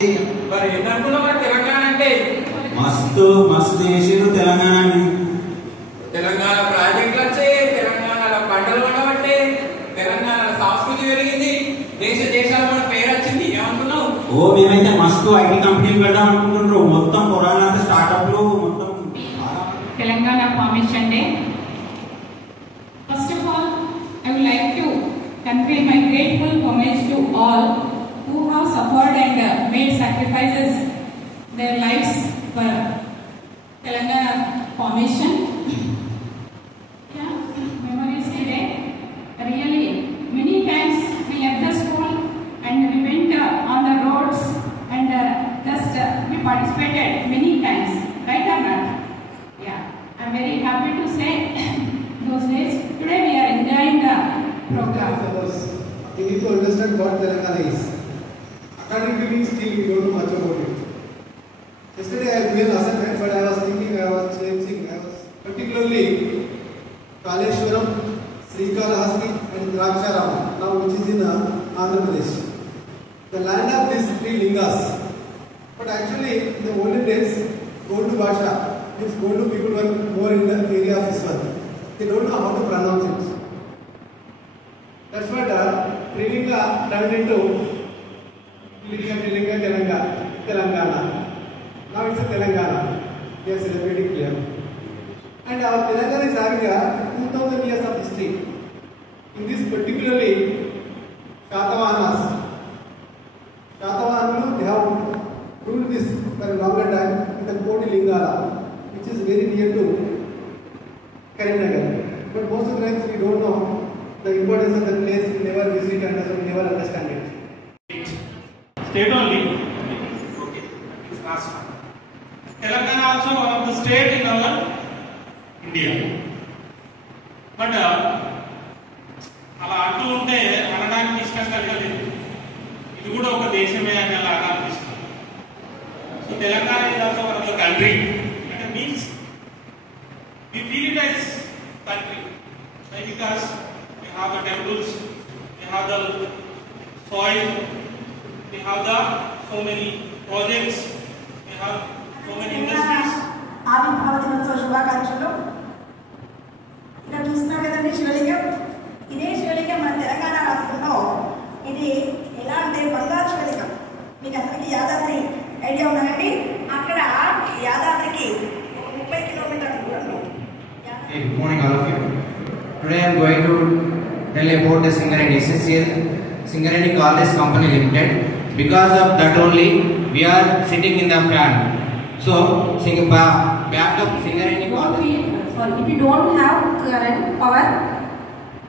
మరి ఏంటనుకున్నావు మరి తెలంగాణ అంటే? మస్తు మస్తు చేసిరు తెలంగాణని. తెలంగాణ ప్రాజెక్టులు వచ్చాయి, తెలంగాణలో పంటలు ఉండబట్టే, తెలంగాణ సంస్కృతి పెరిగింది, దేశాల కూడా పేరు వచ్చింది. ఏమనుకున్నావు? ఓ మేమైతే మస్తు ఐటీ కంపెనీలు పెడదాం అనుకుంటున్నారు. మొత్తం కరోనా స్టార్ట్అప్లు మొత్తం. Telangana formation day. First of all, I would like to convey my grateful homage to all who have suffered and made sacrifices their lives for Telangana formation. Yeah, memories today. Really, many times we left the school and we went on the roads and just we participated many times, right or not? Yeah, I'm very happy to say those days. Today we are enjoying the program. You need to understand what Telangana is. According to me, still we don't know much about it. Yesterday I had given assignment, but I was thinking, I was changing, particularly Kaleshwaram, Srikalahasti and Draksharama, now which is in Andhra Pradesh. The land of these three lingas. But actually, in the olden days, Goldu Bhasha, these Goldu people were more in the area of this one. They don't know how to pronounce it. That's what Trilinga turned into Trilinga, Telangana. Now it's a Telangana. We are celebrating clear. And our Telangana is having a 2000 years of history. In this particularly, Shatavahanas, they have ruled this for a longer time with the Koti Lingala, which is very near to Karimnagar. But most of the times we don't know the importance of the place, we never visit and we never understand it. State only. Okay. It's last one. Telangana also one of the state in our India. But అలా అంటూ ఉంటే అనడానికి ఇష్టం కలగలేదు. ఇది కూడా ఒక దేశమే అని అలా అనిపిస్తుంది. So Telangana is also one of the country. And it means we feel it as country. Right? Because we have the temples, we have the soil, we have the so many projects, we have so many industries. ఆవిర్భావ దినోత్సవ శుభాకాంక్షలు. ఇక్కడ చూస్తున్నారు కదండి శివలింగం. ఇదే శివలింగం మన తెలంగాణ రాష్ట్రంలో ఇది ఎలా అంటే బంగారు శివలింగం. మీకు అందరికీ యాదాద్రి ఐడియా ఉన్నారండి. అక్కడ యాదాద్రికి 30 కిలోమీటర్ల దూరంలో. Good morning all of you. Today I am going to tell about the Singareni SSCL Singareni College Company Limited. Because of that only we are sitting in the fan. So backup Singareni College. Sorry, if you don't have current power,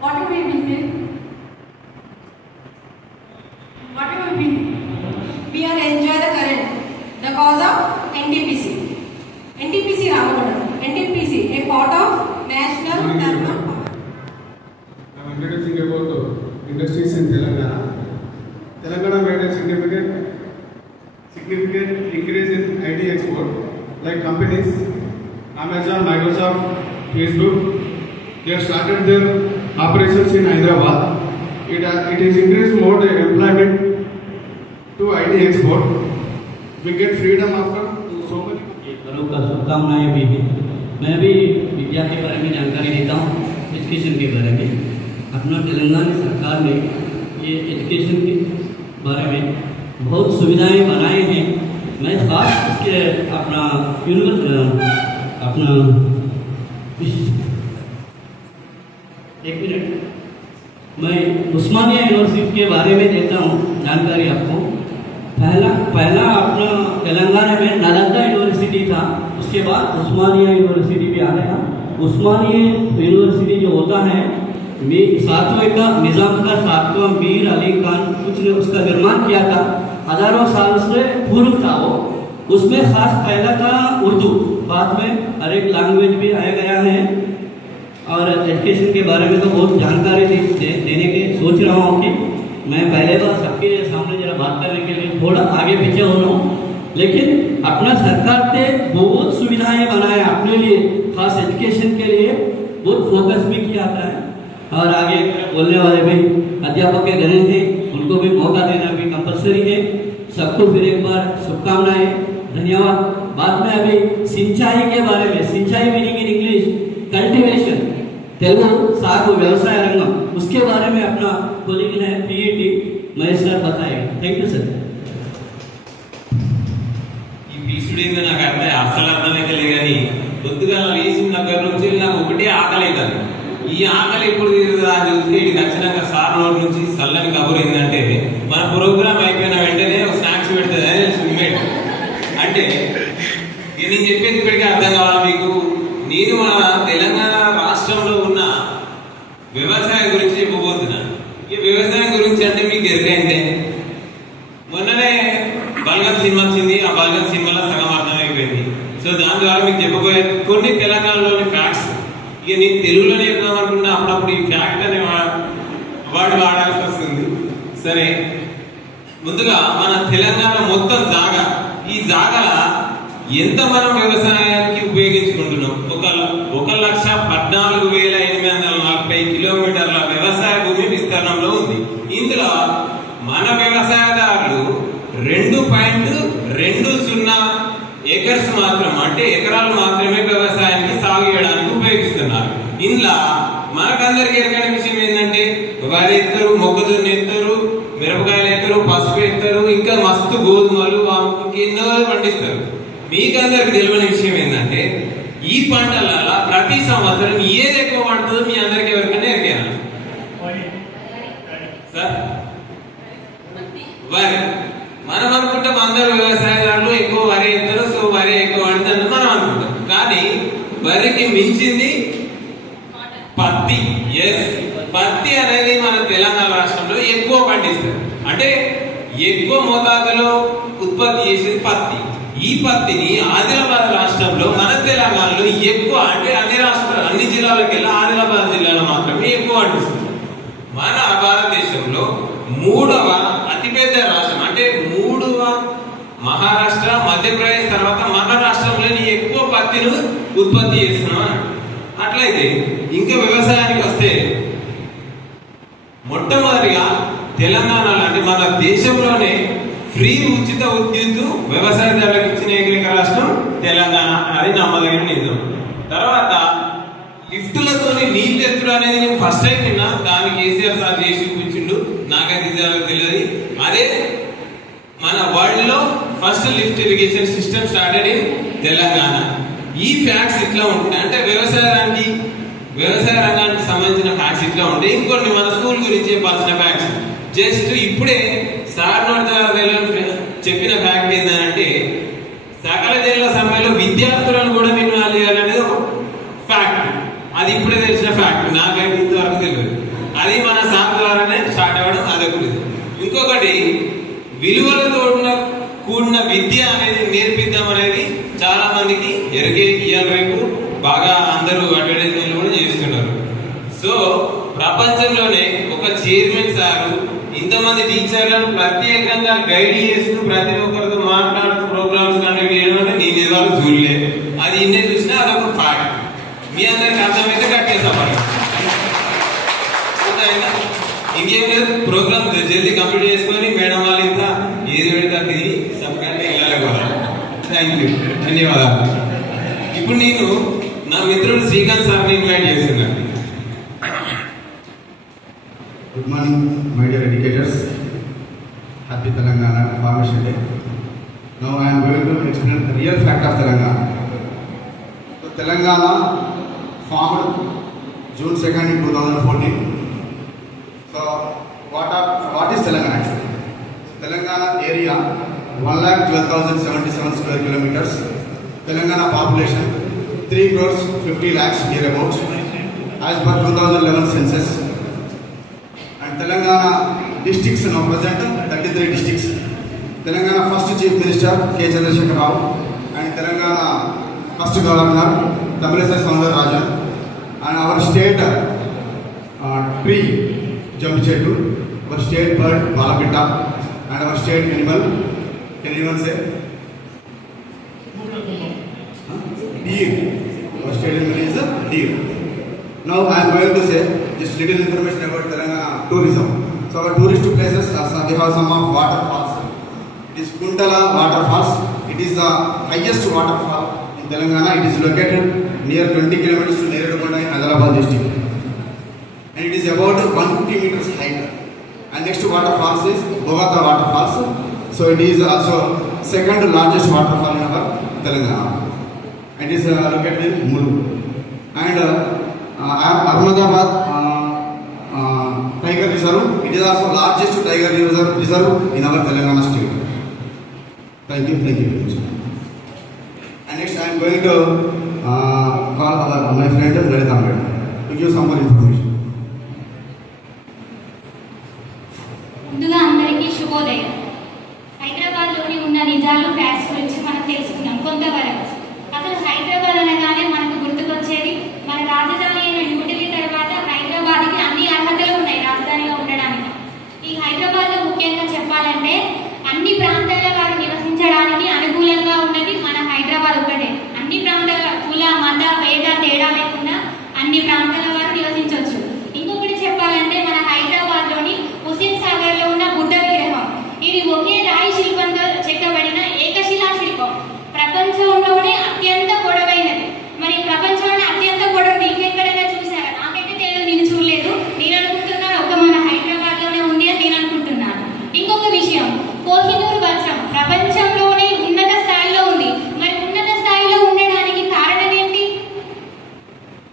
what do we will do? What do we will? We are enjoy the current. The cause of NTPC. NTPC Ramagunam. NTPC, a part of National Thermal Power. I am introducing about industries in Telangana. Telangana made a significant increase in IT export, like companies Amazon, Microsoft, Facebook. They have started their operations in Hyderabad. It is increased more the employment to IT export. We get freedom after so many. पर्व का शुभकामनाएं भी हैं। मैं भी विद्या के बारे में जानकारी देता हूँ, एजुकेशन के बारे में। अपना तेलंगाना सरकार ने ये एजुकेशन के बारे में बहुत सुविधाएं बनाए हैं। मैं खास इसके अपना एक मिनट, मैं उस्मानिया यूनिवर्सिटी के बारे में देता हूँ जानकारी आपको। पहला अपना तेलंगाना में नालंदा यूनिवर्सिटी था, उसके बाद उस्मानिया यूनिवर्सिटी भी आ गया। उस्मानिया यूनिवर्सिटी जो होता है सातवें का निजाम का 7वां मीर अली खान कुछ ने उसका निर्माण किया था। हजारों साल से पूर्व था वो। उसमें खास पहला था उर्दू, बाद में हर एक लैंग्वेज भी आया गया है। और एजुकेशन के बारे में तो बहुत जानकारी देने की सोच रहा हूँ कि मैं पहले बार सबके सामने जरा बात करने के लिए थोड़ा आगे पीछे हो रहा हूँ, लेकिन अपना सरकार ने बहुत सुविधाएं बनाए अपने लिए, खास एजुकेशन के लिए बहुत फोकस भी किया था। और आगे बोलने वाले भी अध्यापक के घने थे, उनको भी मौका देना भी कंपलसरी है। सबको फिर एक बार शुभकामनाएं, धन्यवाद। बाद में अभी सिंचाई के बारे में, सिंचाई meaning in English cultivation, Telugu सागु व्यवसाय रंगम, उसके बारे में अपना कोलिग है पीईटी महेश सर बताएंगे। Thank you sir. ఈ పీసుడేందో నాకు అసలు అర్థమైతే లేదు కానీ కొద్దిగా లేచిన దగ్గర నుంచి నాకు ఒకటే ఆకలి అవుతుంది. ఈ ఆకలి ఎప్పుడు తీరుతుందా అని చూస్తే ఇది ఖచ్చితంగా సార్ నోటి నుంచి చల్లని కబురు ఏంటంటే మన ప్రోగ్రామ్ అయిపోయిన వెంటనే స్నాక్స్ పెడుతుంది అని ఇమ్మేట్ అంటే నేను చెప్పేది ఇప్పటికీ అర్థం కావాలి మీకు. నేను మన తెలంగాణ రాష్ట్రంలో ఉన్న వ్యవసాయం గురించి చెప్పబోతున్నా. ఈ వ్యవసాయం గురించి అంటే మీకు ఎరుకైందే, మొన్ననే బల్గం సినిమా వచ్చింది. ఆ బల్గం సినిమాలో సగం అర్థం అయిపోయింది. సో దాని ద్వారా మీకు చెప్పబోయే కొన్ని తెలంగాణలోని ఫ్యాక్ట్స్. ఇక నేను తెలుగులోనే చెప్తాం అనుకున్నా, అప్పుడప్పుడు ఈ ఫ్యాక్ట్ అనే వర్డ్ వాడాల్సి వస్తుంది. సరే, ముందుగా మన తెలంగాణ మొత్తం జాగా, ఈ జాగా ఎంత మనం వ్యవసాయానికి ఉపయోగించుకుంటున్నాం? 1,14,840 కిలోమీటర్ల వ్యవసాయ భూమి విస్తీర్ణంలో ఉంది. ఇందులో మన వ్యవసాయదారులు 2.20 ఏకర్స్ మాత్రం, అంటే ఎకరాలు మాత్రమే వ్యవసాయానికి సాగు చేయడానికి ఉపయోగిస్తున్నారు. ఇందులో మనకందరికి ఎరగని విషయం ఏంటంటే వరి ఎత్తరు, మొక్కజొన్న ఎత్తరు, మిరపకాయలు ఎత్తరు, పసుపు ఎత్తరు, ఇంకా మస్తు గోధుమలు ఇంకెన్నో పండిస్తారు. మీకందరికి తెలియని విషయం ఏంటంటే ఈ పంటలలో ప్రతి సంవత్సరం ఏది ఎక్కువ పండుతుందో మీ అందరికి ఎవరికైనా ఎరికేనా సార్? వరి. మనం అనుకుంటాం అందరూ వ్యవసాయదారులు ఎక్కువ వరి ఎత్తారు, సో వరి ఎక్కువ పండుతుంది మనం అనుకుంటాం. కానీ వరికి మించింది పత్తి. ఎస్, పత్తి అనేది మన తెలంగాణ రాష్ట్రంలో ఎక్కువ పండిస్తారు. అంటే ఎక్కువ మోతాదులో ఉత్పత్తి చేసేది పత్తి. ఈ పత్తిని ఆదిలాబాద్ రాష్ట్రంలో, మన తెలంగాణలో ఎక్కువ, అంటే అన్ని జిల్లాలకు వెళ్ళి ఆదిలాబాద్ జిల్లాలో మాత్రమే ఎక్కువ పండిస్తుంది. మన భారతదేశంలో 3వ అతిపెద్ద రాష్ట్రం, అంటే 3వ మహారాష్ట్ర, మధ్యప్రదేశ్ తర్వాత మన రాష్ట్రంలోని ఎక్కువ పత్తిని ఉత్పత్తి చేస్తున్నాం. అట్లయితే ఇంకా వ్యవసాయానికి వస్తే మొట్టమొదటిగా తెలంగాణలో, అంటే మన దేశంలోనే ఫ్రీ ఉచిత విద్యుత్ వ్యవసాయదారులకు ఇచ్చిన ఏకైక రాష్ట్రం తెలంగాణ. అది నమ్మదగిన నిజం. తర్వాత లిఫ్టులతోని నీళ్ళు ఎత్తుడు అనేది నేను ఫస్ట్ టైం విన్నా. దానికి కేసీఆర్ సార్ చేసి చూపించిండు, నాకైతే తెలియదు. అదే మన వరల్డ్ లో first lift irrigation system started in Telangana. ఈ ఫ్యాక్ట్స్ ఇట్లా ఉంటాయి, అంటే వ్యవసాయ రంగానికి సంబంధించిన ఫ్యాక్ట్స్ ఇట్లా ఉంటాయి. ఇంకొన్ని మన స్కూల్ గురించి చెప్పాల్సిన ఫ్యాక్ట్స్. జస్ట్ ఇప్పుడే సార్ చెప్పిన ఫ్యాక్ట్ ఏంటంటే సకల జిల్లా సమ్మెలో విద్యార్థులను కూడా ఇన్వాల్వ్ చేయాలనేది ఒక ఫ్యాక్ట్. అది ఇప్పుడే తెలిసిన ఫ్యాక్ట్, నాకైతే ఇంతవరకు తెలియదు. అది మన సార్ ద్వారానే స్టార్ట్ అవ్వడం అదొకటి. ఇంకొకటి, విలువలతో కూడిన విద్య అనేది నేర్పిద్దాం అనేది చాలా మందికి ఎరిగే. ఇవాళ రేపు బాగా అందరూ అడ్వర్టైజ్మెంట్లు కూడా చేస్తున్నారు. సో ప్రపంచంలోనే ఒక చైర్మన్ సారు ఇంతమంది టీచర్లను ప్రత్యేకంగా గైడ్ చేస్తూ ప్రతి ఒక్కరితో మాట్లాడుతూ ప్రోగ్రామ్స్ కండక్ట్ చేయడం అంటే నేను ఇదివరకు చూడలేదు. అది ఇన్నే చూసినా అదొక ఫ్యాక్ట్. మీ అందరికి అర్థమైతే కట్టేస్తాం. ఇంకేం లేదు, ప్రోగ్రామ్ జల్దీ కంప్లీట్ చేసుకొని మేడం వాళ్ళు ఇంత ఏది పెడితే తిని సబ్కంటే వెళ్ళలేకపోవాలి. థ్యాంక్ యూ, ధన్యవాదాలు. ఇప్పుడు నేను నా మిత్రుడు శ్రీకాంత్ సార్ని ఇన్వైట్ చేస్తున్నాను. Good morning, my dear educators. Happy Telangana Farmers Day. Now I am going to explain the real fact of Telangana. So Telangana formed June 2nd in 2014. So what is Telangana actually? Telangana area 1,12,077 square kilometers. Telangana population 3,50,00,000 near about as per 2011 census. Telangana districts now present 33 districts. Telangana first Chief Minister K. Chandrasekhar Rao and Telangana first Governor Tamilisai Soundararajan, and our state tree Jambu Chetu, our state bird Balapitta, and our state animal, can anyone say? Deer. Our state animal is a deer. Now I am going to say just little information about Telangana tourism. So our tourist places, they have some of waterfalls It is Kuntala waterfalls. It is the highest waterfall in Telangana. It is located near 20 kilometers to Neredukonda in Adilabad district. And it is about 150 meters height. And next waterfalls is Bogata waterfalls. So it is also second largest waterfall in our Telangana. It is located in Mulu. And Ahmedabad Tiger Reserve. It is also largest tiger reserve in our Telangana state. Thank you very much. And next I am going to call my friend Lalita Madam to give some more information. ముందుగా అందరికీ శుభోదయం. హైదరాబాద్లోని ఉన్న నిజాలు facts గురించి మనం తెలుసుకున్నాం కొంతవరకు. అసలు హైదరాబాద్ అనగానే మనకు గుర్తుకొచ్చేది మన రాజధాని అయిన న్యూఢిల్లీ తర్వాత హైదరాబాద్కి అన్ని అర్హతలు ఉన్నాయి రాజధానిగా ఉండడానికి. ఈ హైదరాబాద్లో ముఖ్యంగా చెప్పాలంటే అన్ని ప్రాంతాల వారు నివసించడానికి అనుకూలంగా ఉన్నది మన హైదరాబాద్ ఒకటే. అన్ని ప్రాంతాల కుల మత భేద తేడా లేకుండా అన్ని ప్రాంతాల వారు నివసించవచ్చు. ఇంకొకటి చెప్పాలంటే మన హైదరాబాద్లోని హుస్సేన్ సాగర్లో ఉన్న బుద్ధ విగ్రహం, ఇది ఒకే రాయి శిల్పంతో చెక్కబడిన ఏకశిలా శిల్పం. ప్రపంచంలోనే అత్యంత పొడవైనది. మరి ప్రపంచంలోనే అత్యంత పొడవు ఇంకెక్కడైనా చూసారా? నాకైతే తెలియదు, నేను చూడలేదు. నేను అనుకుంటున్నాను ఒక మన హైదరాబాద్లోనే ఉంది అని నేను అనుకుంటున్నాను. ఇంకొక విషయం, కోహినూర్ వజ్రం ప్రపంచంలోనే ఉన్నత స్థాయిలో ఉంది. మరి ఉన్నత స్థాయిలో ఉండడానికి కారణం ఏంటి?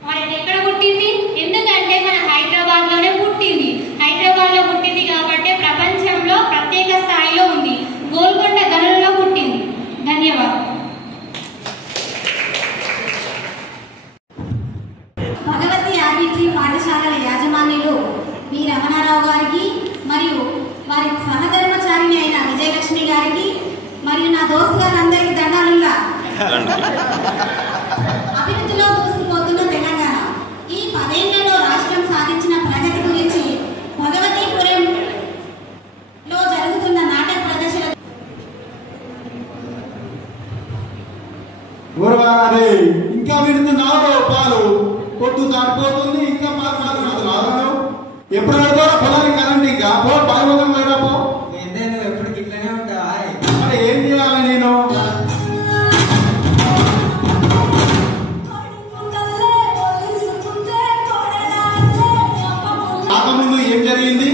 మరి అది ఎక్కడ పుట్టింది? ఎందుకంటే మన హైదరాబాద్లోనే పుట్టింది. హైదరాబాద్లో పుట్టింది కాబట్టి ప్రపంచంలో ప్రత్యేక స్థాయిలో ఉంది. గోల్కొండ గనులలో పుట్టింది. ధన్యవాదాలు. భగవతి ఆదిత్య పాఠశాలల యాజమాన్యులు వి రమణారావు గారికి మరియు వారి సహధర్మచారిణి అయిన విజయలక్ష్మి గారికి మరియు నా దోస్తు గారందరికీ దండాలుగా. అభివృద్ధిలో దూసుకుపోతున్న తెలంగాణ ఈ 10 ఏళ్లలో రాష్ట్రం సాధించిన ప్రగతి గురించి భగవతీపురంలో జరుగుతున్న నాటక ప్రదర్శన. ఇంకా విడుతున్నావు పాలు పొట్టు దాటిపోతుంది, ఇంకా పాలు మాత్రం ఎప్పుడు పెడతారో పొలానికి కరెంట్ ఇంకా పో పాల్గొనం పోయినా పో. నువ్వు ఎప్పుడు ఇట్లనే ఉంటావా? మరి ఏం చేయాలి నేను? రాకముందు ఏం జరిగింది,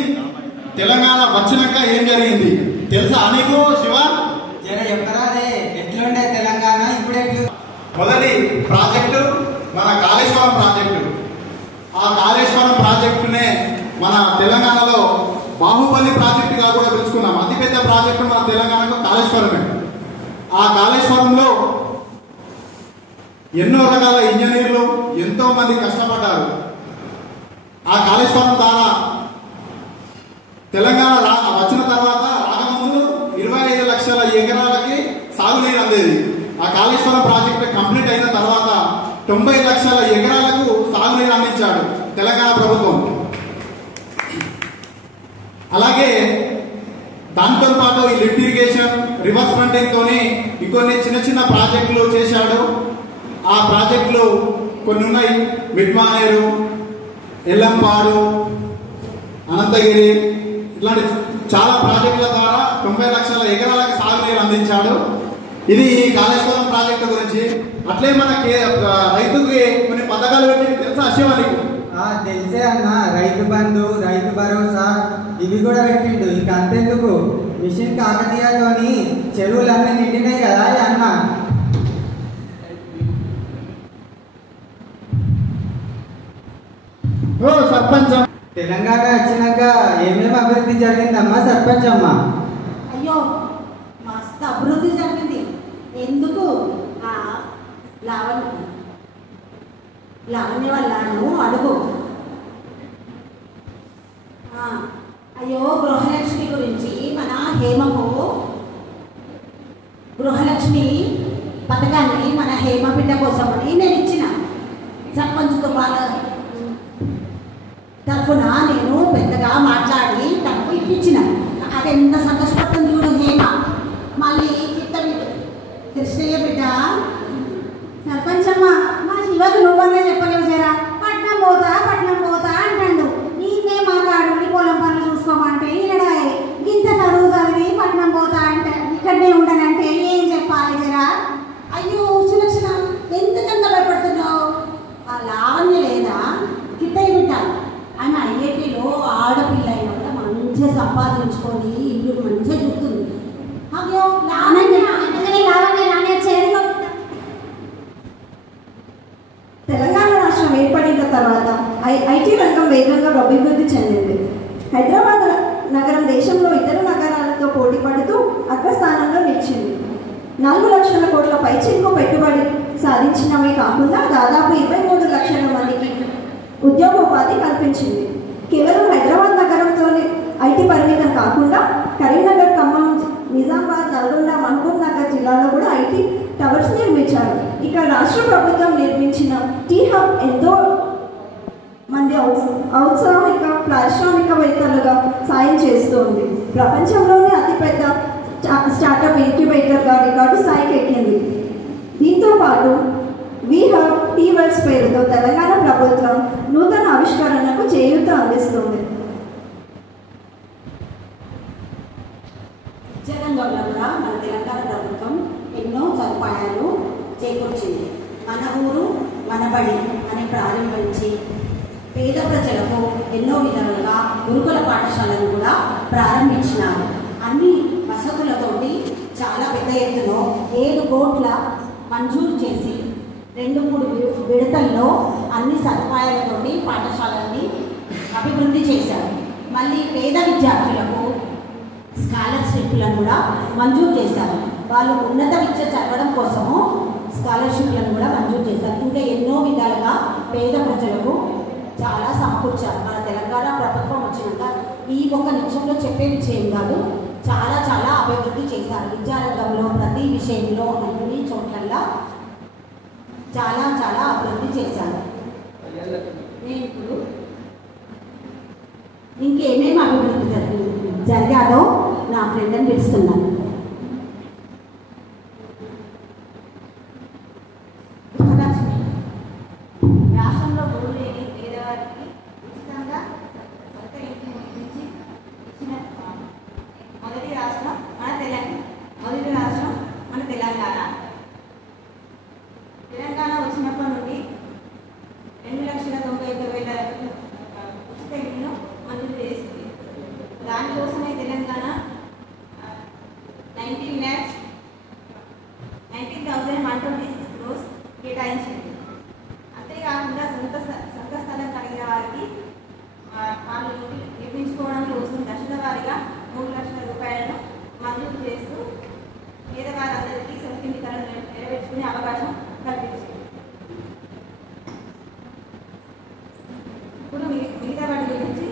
తెలంగాణ వచ్చినాక ఏం జరిగింది తెలుసా నీకు శివ? చెప్పరాదే ఎట్లుండే తెలంగాణ ఇప్పుడు ఎట్లు? మొదటి ప్రాజెక్టు మన కాళేశ్వరం ప్రాజెక్టు. ఆ కాళేశ్వరం ప్రాజెక్టునే మన తెలంగాణలో బాహుబలి ప్రాజెక్టుగా కూడా పిలుచుకున్నాం. అతిపెద్ద ప్రాజెక్టు మన తెలంగాణకు కాళేశ్వరమే. ఆ కాళేశ్వరంలో ఎన్నో రకాల ఇంజనీర్లు ఎంతో మంది కష్టపడ్డారు. ఆ కాళేశ్వరం ద్వారా తెలంగాణ వచ్చిన తర్వాత రాకముందు 25 లక్షల ఎకరాలకి సాగునీరు అందేది. ఆ కాళేశ్వరం ప్రాజెక్టు కంప్లీట్ అయిన తర్వాత 90 లక్షల ఎకరాలకు సాగునీరు అందించాడు తెలంగాణ ప్రభుత్వం. అలాగే దాంతో పాటు ఈ లిఫ్ట్ ఇరిగేషన్, రివర్స్ ఫ్రంటింగ్ తోని ఇంకొన్ని చిన్న చిన్న ప్రాజెక్టులు చేశాడు. ఆ ప్రాజెక్టులు కొన్ని ఉన్నాయి. మిడ్మానేరు, ఎల్లంపాడు, అనంతగిరి, ఇట్లాంటి చాలా ప్రాజెక్టుల ద్వారా 90 లక్షల ఎకరాలకు సాగునీరు అందించాడు. ఇది ఈ కాళేశ్వరం ప్రాజెక్టు గురించి. అట్లే మన రైతుకి కొన్ని పథకాలు పెట్టి తెలుసా శివానికి? తెలిసే అన్న, రైతు బంధు, రైతు భరోసా ఇవి కూడా పెట్టిండు. ఇక అంతెందుకు, మిషన్ కాకతీయతోని చెరువులన్నీ నిండినాయి కదా అన్న. సర్పంచ్ తెలంగాణ వచ్చినాక ఏమేమి అభివృద్ధి జరిగిందమ్మా సర్పంచ్ అమ్మ? అయ్యో మస్తు అభివృద్ధి జరిగింది. ఎందుకు లావణ్య వల్ల నువ్వు అడుగు. అయ్యో గృహలక్ష్మి గురించి మన హేమకు గృహలక్ష్మి పథకాన్ని మన హేమ బిడ్డ కోసమని నేను ఇచ్చిన సర్పంచ్తో వాళ్ళ తరఫున నేను పెద్దగా మాట్లాడి తనకు ఇప్పించిన. అది ఎంత సంతోషపడుతుంది చూడు హేమ. మళ్ళీ కృష్ణయ్య బిడ్డ సర్పంచమ్మ మా శివకు నువ్వన్నా చెప్పలేవు జరా. పట్నం పోతా అంటాడు. నీకే మాట్లాడు, నీ పొలం పనులు చూసుకోమంటే ఈయనడాయే ఇంత చదువు చదివి పట్నం పోతా అంటే అభివృద్ధి చెందింది. హైదరాబాద్ నగరం దేశంలో ఇతర నగరాలతో పోటీ పడుతూ అగ్రస్థానంలో నిలిచింది. 4 లక్షల కోట్ల పైచిలకు పెట్టుబడి సాధించినవే కాకుండా దాదాపు 23 లక్షల మందికి ఉద్యోగోపాధి కల్పించింది. కేవలం హైదరాబాద్ నగరంతోనే ఐటీ పరిమితం కాకుండా కరీంనగర్, ఖమ్మం, నిజామాబాద్, నల్గొండ, మహబూబ్ నగర్ జిల్లాలో కూడా ఐటీ టవర్స్ నిర్మించారు. ఇక్కడ రాష్ట్ర ప్రభుత్వం నిర్మించిన టీ హబ్ ఎంతో మంది ఔత్సాహిక పారిశ్రామికవేత్తలుగా సాయం చేస్తోంది. ప్రపంచంలోనే అతిపెద్ద స్టార్టప్ ఇంక్యుబేటర్గా రికార్డు స్థాయికి ఎక్కింది. దీంతో పాటు వి హబ్ టీ వర్క్స్ పేరుతో తెలంగాణ ప్రభుత్వం నూతన ఆవిష్కరణకు చేయూత అందిస్తుంది. విద్యారంగంలో కూడా మన తెలంగాణ ప్రభుత్వం ఎన్నో సదుపాయాలు చేకూర్చింది. మన ఊరు మన బడి అని ప్రారంభించి పేద ప్రజలకు ఎన్నో విధాలుగా గురుకుల పాఠశాలను కూడా ప్రారంభించినారు. అన్ని వసతులతోటి చాలా పెద్ద ఎత్తులో 7 కోట్ల మంజూరు చేసి 2-3 విడతల్లో అన్ని సదుపాయాలతోటి పాఠశాలని అభివృద్ధి చేశారు. మళ్ళీ పేద విద్యార్థులకు స్కాలర్షిప్లను కూడా మంజూరు చేశారు. వాళ్ళు ఉన్నత విద్య చదవడం కోసము స్కాలర్షిప్లను కూడా మంజూరు చేశారు. ఇంకా ఎన్నో విధాలుగా పేద ప్రజలకు చాలా సమకూర్చారు. మన తెలంగాణ ప్రభుత్వం వచ్చినాక ఈ ఒక్క నిమిషంలో చెప్పే విషయం కాదు, చాలా చాలా అభివృద్ధి చేశారు. విద్యారంగంలో ప్రతి విషయంలో అన్ని చోట్లల్లా చాలా చాలా అభివృద్ధి చేశారు. నేను ఇప్పుడు ఇంకేమేమి అభివృద్ధి జరిగాదో నా ఫ్రెండ్ని పిలుస్తున్నాను. రాష్ట్రంలో భూమి లేని పేదవారికి ఉచితంగా సొంత ఇంటి నిర్మించి ఇచ్చిన మొదటి రాష్ట్రం మన తెలంగాణ. తెలంగాణ వచ్చినప్పటి నుండి 2,91,000 ఉచిత ఇళ్లను మంజూరు చేసింది. దానికోసమే తెలంగాణ 19,126 crores కేటాయించింది. అంతేకాకుండా సొంత స్థలం కలిగిన వారికి వాళ్ళు నిర్మించుకోవడం కోసం దశల వారీగా 3 లక్షల రూపాయలను మంజూరు చేస్తూ పేదవారందరికీ సొంతింటి కలను నెరవేర్చుకునే అవకాశం కల్పించింది. ఇప్పుడు మిగతా వాటి గురించి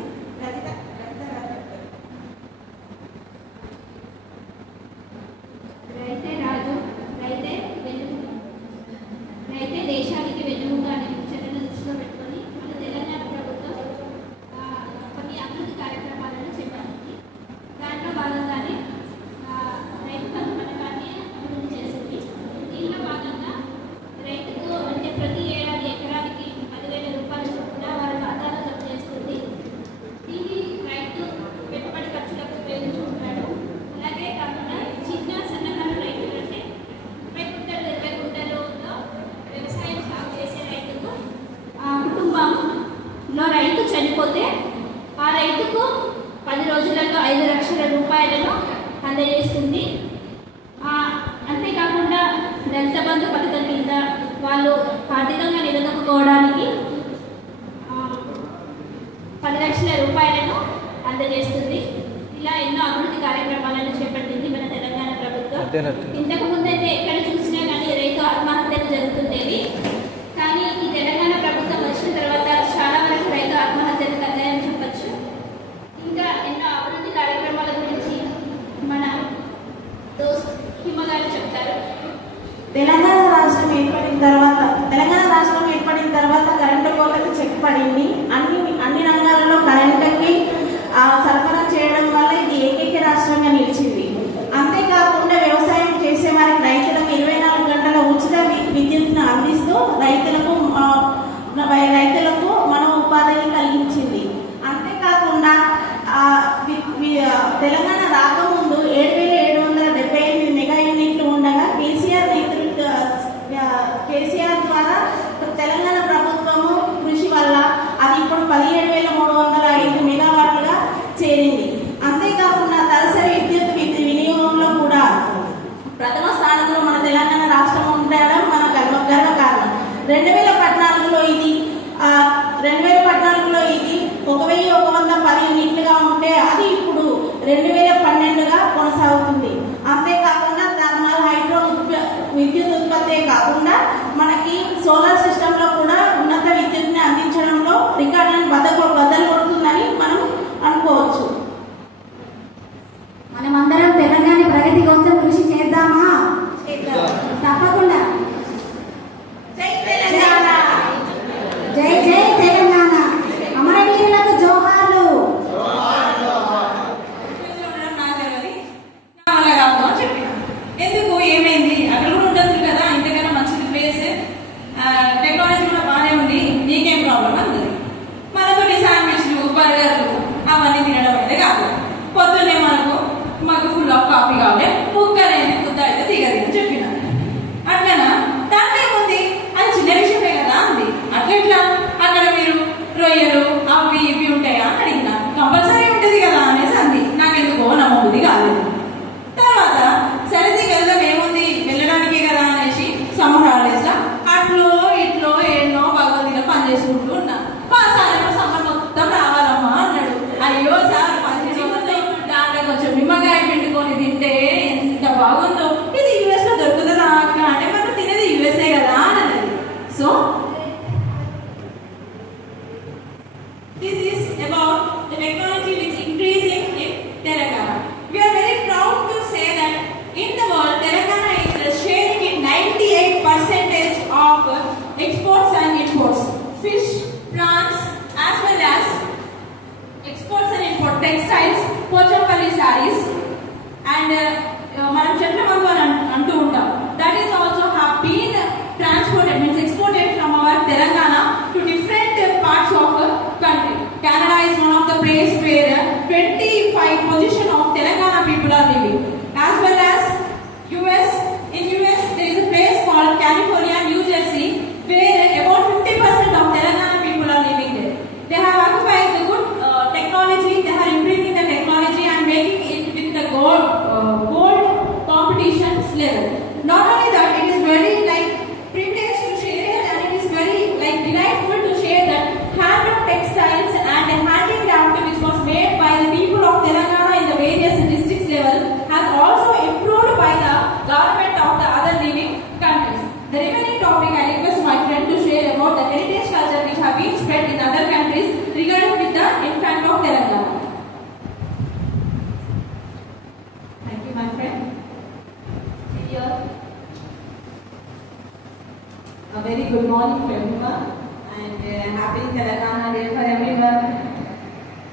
రైతే దేశానికి వెన్నుముక అనే ముచ్చటను దృష్టిలో పెట్టుకొని మన తెలంగాణ ప్రభుత్వం కొన్ని అభివృద్ధి కార్యక్రమాలను చేపట్టింది. దాంట్లో భాగంగానే రైతు బంధు పథకాన్ని అభివృద్ధి చేసింది. దీనిలో భాగంగా రైతుకు అంటే ప్రతి ఏడాది ఎకరానికి 10,000 రూపాయల చొప్పున వారి ఖాతాలో జమ చేస్తుంది. దీన్ని రైతు పెట్టుబడి ఖర్చులకు ఉపయోగించుకుంటాడు. అలాగే కాకుండా చిన్న సన్నకారు రైతులు అంటే 30 గుంటలు 20 గుంటలలో వ్యవసాయం సాగు చేసే రైతుకు కుటుంబంలో రైతు చనిపోతే ఆ రైతుకు 10 రోజులలో 5 లక్షల రూపాయలను అందజేస్తుంది. అంతేకాకుండా దళిత బంధు పథకం కింద వాళ్ళు ఆర్థికంగా నిలదొక్కుకోవడానికి 10 లక్షల రూపాయలను అందజేస్తుంది. ఇలా ఎన్నో అభివృద్ధి కార్యక్రమాలను చేపట్టింది మన తెలంగాణ ప్రభుత్వం. ఇంతకు ముందైతే ఎక్కడ చూసినా కానీ రైతు ఆత్మహత్యలు జరుగుతుండేవి. కానీ ఈ తెలంగాణ ప్రభుత్వం వచ్చిన తర్వాత చాలా వరకు రైతు ఆత్మహత్యలు తగ్గాయని చెప్పచ్చు. ఇంకా ఎన్నో అభివృద్ధి కార్యక్రమాల గురించి మన దోస్త్ హిమ గారు చెప్తారు. తెలంగాణ రాష్ట్రం ఏర్పడిన తర్వాత కరెంటు కోతకు చెక్ పడింది. అన్ని రంగాలలో కరెంటుకి సరఫరా చేయడం వల్ల ఇది ఏకైక రాష్ట్రంగా నిలిచింది. అంతేకాకుండా వ్యవసాయం చేసే వారికి రైతులకు 24 గంటల ఉచిత విద్యుత్ను అందిస్తూ రైతులకు మన ఉపాధిని కలిగించింది. అంతేకాకుండా తెలంగాణ రాకముందు 7,778 మెగా యూనిట్లు ఉండగా కేసీఆర్ ద్వారా తెలంగాణ ప్రభుత్వము కృషి వల్ల అది ఇప్పుడు 17,305 మెగావాట్లుగా చేరింది. అంతేకాకుండా తలసరి విద్యుత్ వినియోగంలో కూడా ప్రథమ స్థానంలో మన తెలంగాణ రాష్ట్రం ఉండడం మన గర్వకారణం. 2014లో ఇది 1110 యూనిట్లుగా ఉంటే అది ఇప్పుడు 2012గా కొనసాగుతుంది. అంతేకాకుండా థర్మల్ హైడ్రో విద్యుత్ ఉత్పత్తే కాకుండా మనకి సోలార్ సిస్టంలో కూడా ఉన్నత విద్యుత్ని అందించడంలో రికార్డులను బద్దలు కొడుతుందని మనం అనుకోవచ్చు. మనమందరం తెలంగాణ ప్రగతి కోసం కృషి చేద్దామా? తప్పకుండా. జై తెలంగాణ, జై జై తెలంగాణ, అమరవీరులకు జోహార్లు. ఎందుకు ఏమైంది అక్కడ కూడా ఉండదు కదా, ఇంతకన్నా మంచిది ప్లేస్, టెక్నాలజీ కూడా బాగానే ఉంది, నీకేం ప్రాబ్లం అంది. మనతో శాండ్విచ్లు బర్గర్లు అవన్నీ తినడం అయితే కాదు. పొద్దున్నే మాకు ఫుల్ ఆఫ్ కాఫీ కావాలి, ముక్కలేని ముద్ద అయితే దిగదని చెప్పిన. అట్లనా దాంట్లో ఏముంది, అది చిన్న విషయమే కదా అంది. అట్లెట్లా అక్కడ మీరు రొయ్యలు అవి ఇవి ఉంటాయా అని అడిగిన. కంపల్సరీ ఉంటుంది కదా అనేసి అంది. నాకెందుకో నమ్మబుద్ధి కాలేదు. తర్వాత సరిది వెళ్దాం ఏముంది వెళ్ళడానికే కదా అనేసి సమ్మర్ హాలిడేస్ లో అట్లో ఇట్లో ఎన్నో భగవద్గీత పని చేసుకుంటూ ఉన్నా. సార్ సమ్మర్ మొత్తం రావాలమ్మా అన్నాడు. అయ్యో సార్ దాంట్లో కొంచెం నిమ్మకాయ పిండుకొని తింటే ఎంత బాగుందో, ఇది యుఎస్ లో దొరుకుతుందా అక్క అంటే మనం తినేది యుఎస్ఏ కదా అన్నది. So this is about the technology which is increasing in Telangana. We are very proud to say that in the world, Telangana is sharing in 98% of exports and imports. Fish, plants, as well as exports and import textiles, Pochampalli sarees, and మనం చెట్లమంగు అని అంటూ ఉంటాం. That is also have been transported, means exported from our Telangana to different parts of country. Canada is one of the place where 25 position of Telangana people are living, as well as US. In US there is a place called California, New Jersey, where about 50% of Telangana people are living there. They have occupied the good technology. They are improving the technology and making it with the gold competitions level. Not only that, it is very like privilege to share, and it is very like delightful to share that handloom textiles and handicraft which was made by the people of Telangana in the various districts level has also improved by the government of the other living countries. The remaining topic I request my friend to share about the heritage culture which have been spread in other countries regarding with the infant of Telangana. Thank you, my friend. Here. A very good morning to everyone, and happy Telangana Day for everyone.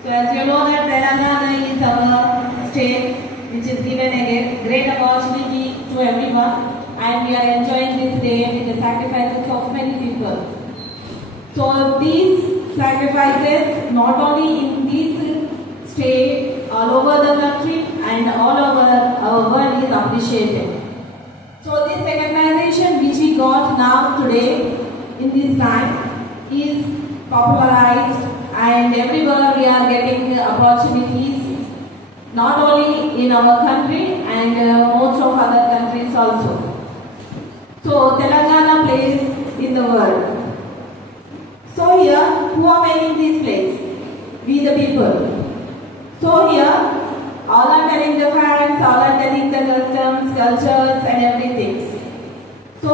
So as you know that Telangana is our state which is given a great opportunity to everyone, and we are enjoying this day with the sacrifices of many people. So these sacrifices not only in this state, all over the country and all over our world is appreciated. So this recognition which we got now today in this time is popularized, and everywhere we are getting opportunities, not only in our country and most of other countries also. So Telangana plays in the world. So here, who are making this place? We the people. So here, all are telling the facts, all are telling the customs, cultures and everything. So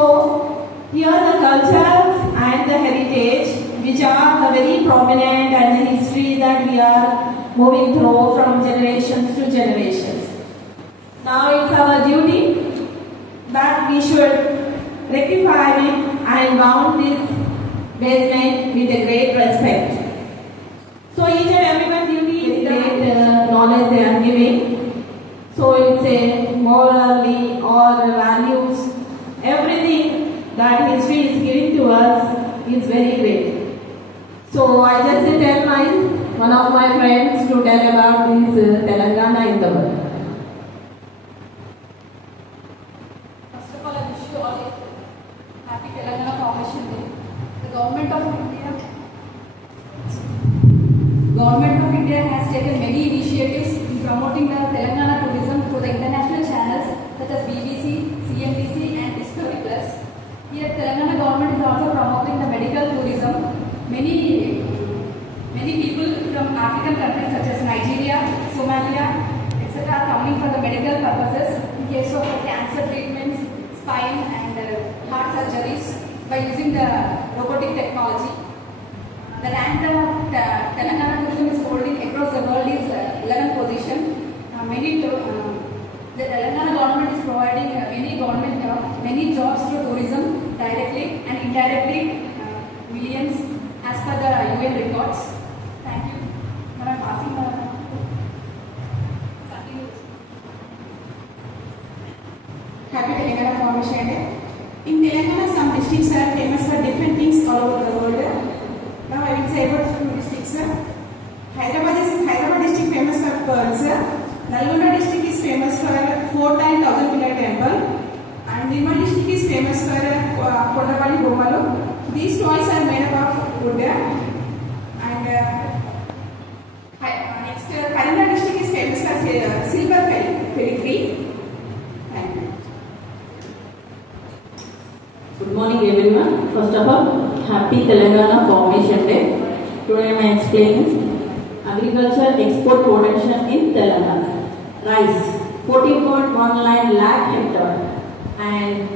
here the cultures and the heritage which are the very prominent and the history that we are moving through from generations to generations. Now it's our duty that we should rectify it and bound this basement with a great respect. So each and everyone's duty is great knowledge they are giving. So it's a morally or values, everything that history is giving to us is very great. So I just tell one of my friends to tell about this Telangana in the world. First of all, I wish you all a happy Telangana Formation Day. The Government of India has taken many initiatives in promoting the Telangana tourism through the international channels such as BBC, CNBC and Discovery Plus. Here Telangana government is also promoting the medical tourism. Many people African countries such as Nigeria, Somalia, etc. are coming for the medical purposes in case of cancer treatments, spine and heart surgeries by using the robotic technology. The rank that Telangana tourism is holding across the world is 11th position. The Telangana government is providing many jobs to tourism directly and indirectly, millions as per the UN records. Thank you. Now I am passing Happy Telangana Formation Day. In Telangana, some districts are famous for different things all over the world. Now I will say about few districts. Hyderabad district famous for pearls. Nalgonda district is famous for 4-time 1000-pillar temple. And Nirmal district is famous for Kondapalli Bomalu. These toys are made up of wood. And next, Haryana district is famous for silver filigree. Thank you. Good morning everyone. First of all, Happy Telangana Formation Day. Today I am explaining agriculture export potential in Telangana. Rice 14.19 lakh hectare and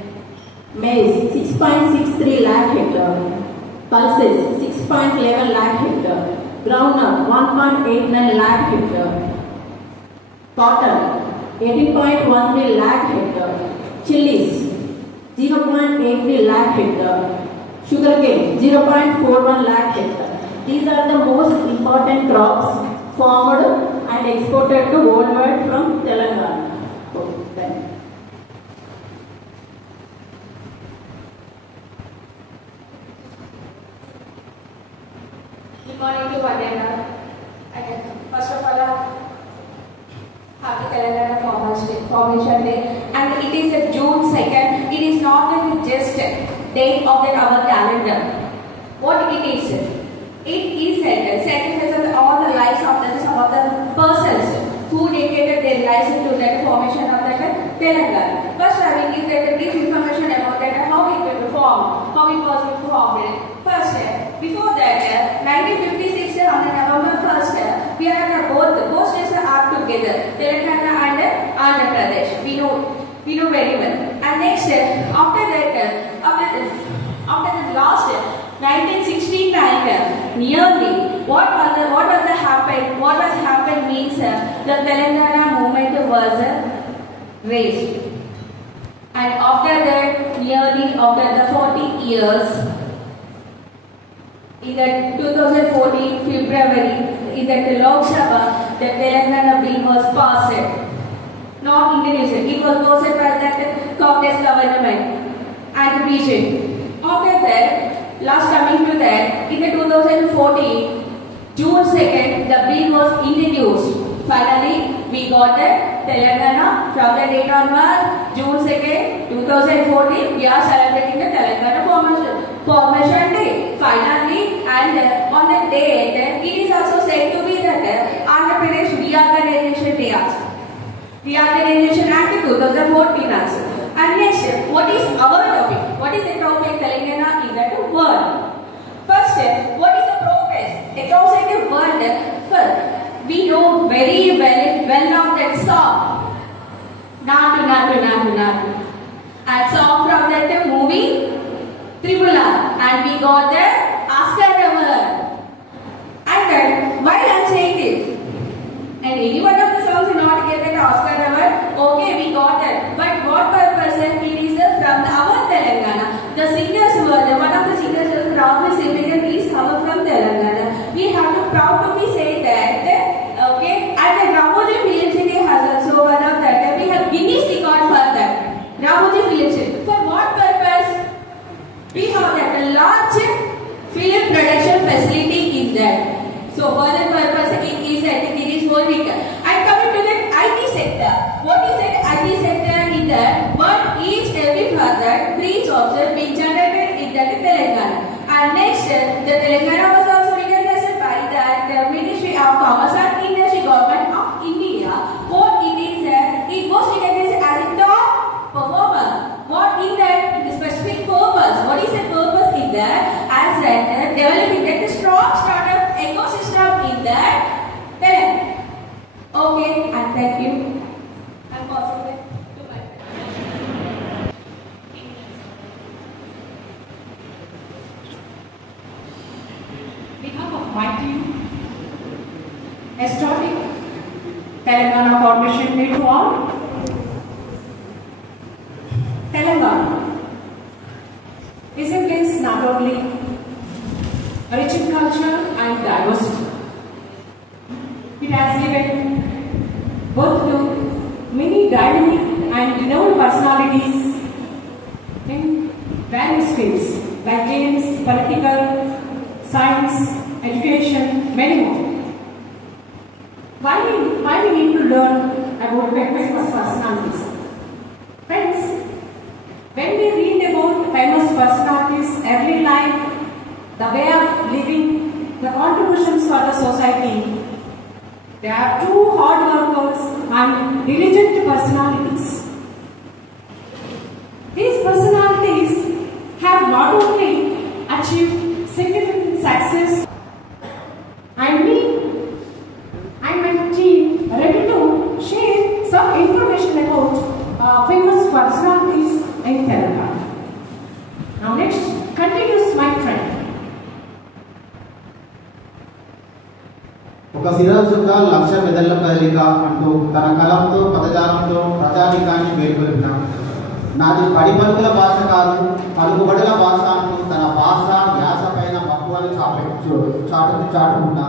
maize 6.63 lakh hectare. Pulses 6.11 lakh hectare. Groundnut 1.89 lakh hectare. Cotton 18.13 lakh hectare. Chilies 0.83 lakh hectare. Sugarcane 0.41 lakh hectare. These are the most important crops farmed and exported to worldwide from Telangana. Okay, Good morning to Vandana. First of all, Happy Telangana Formation Day, and it is June 2nd. It is not just date of our calendar. What it is? It is sacrifices all the lives of some of the persons who dedicated their lives to the formation of the Telangana. First, I will give a brief information about that, how it was formed, how it was formed. First, before that, 1956 on November 1st, we are both states are together, Telangana and Andhra Pradesh. We know very well. And next, after the last 1969, nearly what was happened means the Telangana movement was raised, and after that, nearly after the 40 years, in the 2014 February, in the Lok Sabha, the Telangana bill was passed. Not introduced. It was passed by the Congress government and BJP. After that, last coming to that, in the 2014, June 2nd, the bill was introduced. Finally, we got the Telangana from the date onward, June 2nd, 2014, we are celebrating the Telangana Formation Day. Finally, and on the day, it is also said to be that Andhra Pradesh Reorganization Day also. Reorganization Act 2014 also. And next, what is our topic? What is the topic Telangana in that word? First, what is the progress? Across the world, first, we know very well now that song. Nadu. And song from that movie, Tribula. And we got the Oscar award. And why I am saying this? And any one of the songs will not get that Oscar award. Okay, we got that. But what purpose? It is from our Telangana. The singers were, one of the singers was Rahul Sivirian is from Telangana. We have to proud to be say that. Okay, and Ramoji Film City has also one of that. We have Guinness record for that. Ramoji Film City. For what purpose? We have that large film production facility in that. So for that purpose, it is whole week. And coming to the IT sector. What is the IT sector in that? What each every further 3 jobs are being generated in that Telangana. And next, the Telangana was also recognized by the Ministry of Commerce and Industry Government of India. What it is, it was recognized as a top performer. What in that the specific purpose? What is the purpose in that? As developing a strong startup ecosystem in that my team. Historic Telangana Formation Day to all. Telangana is a place not only rich in culture and diversity. It has given birth to many dynamic and renowned personalities in various fields like games, political, science, education, many more. Why we need to learn about famous personalities? Friends, when we read about famous personalities' early life, the way of living, the contributions for the society, they are true hard workers and diligent personalities. These personalities have not only achieved significant success, and me and my team are ready to share some information about famous personalities in Telangana. Now next, continues my friend. ఒక సిరాజ్ యొక్క లక్ష మెదళ్ల కదలిక అంటూ తన కలంతో పదజాలంతో ప్రజానికాన్ని వేడుకొలిపిన నాది పడిపలుకుల భాష కాదు పలుకుబడుల భాష అంటూ తన భాష వ్యాస పైన మక్కువలు చాటుకున్న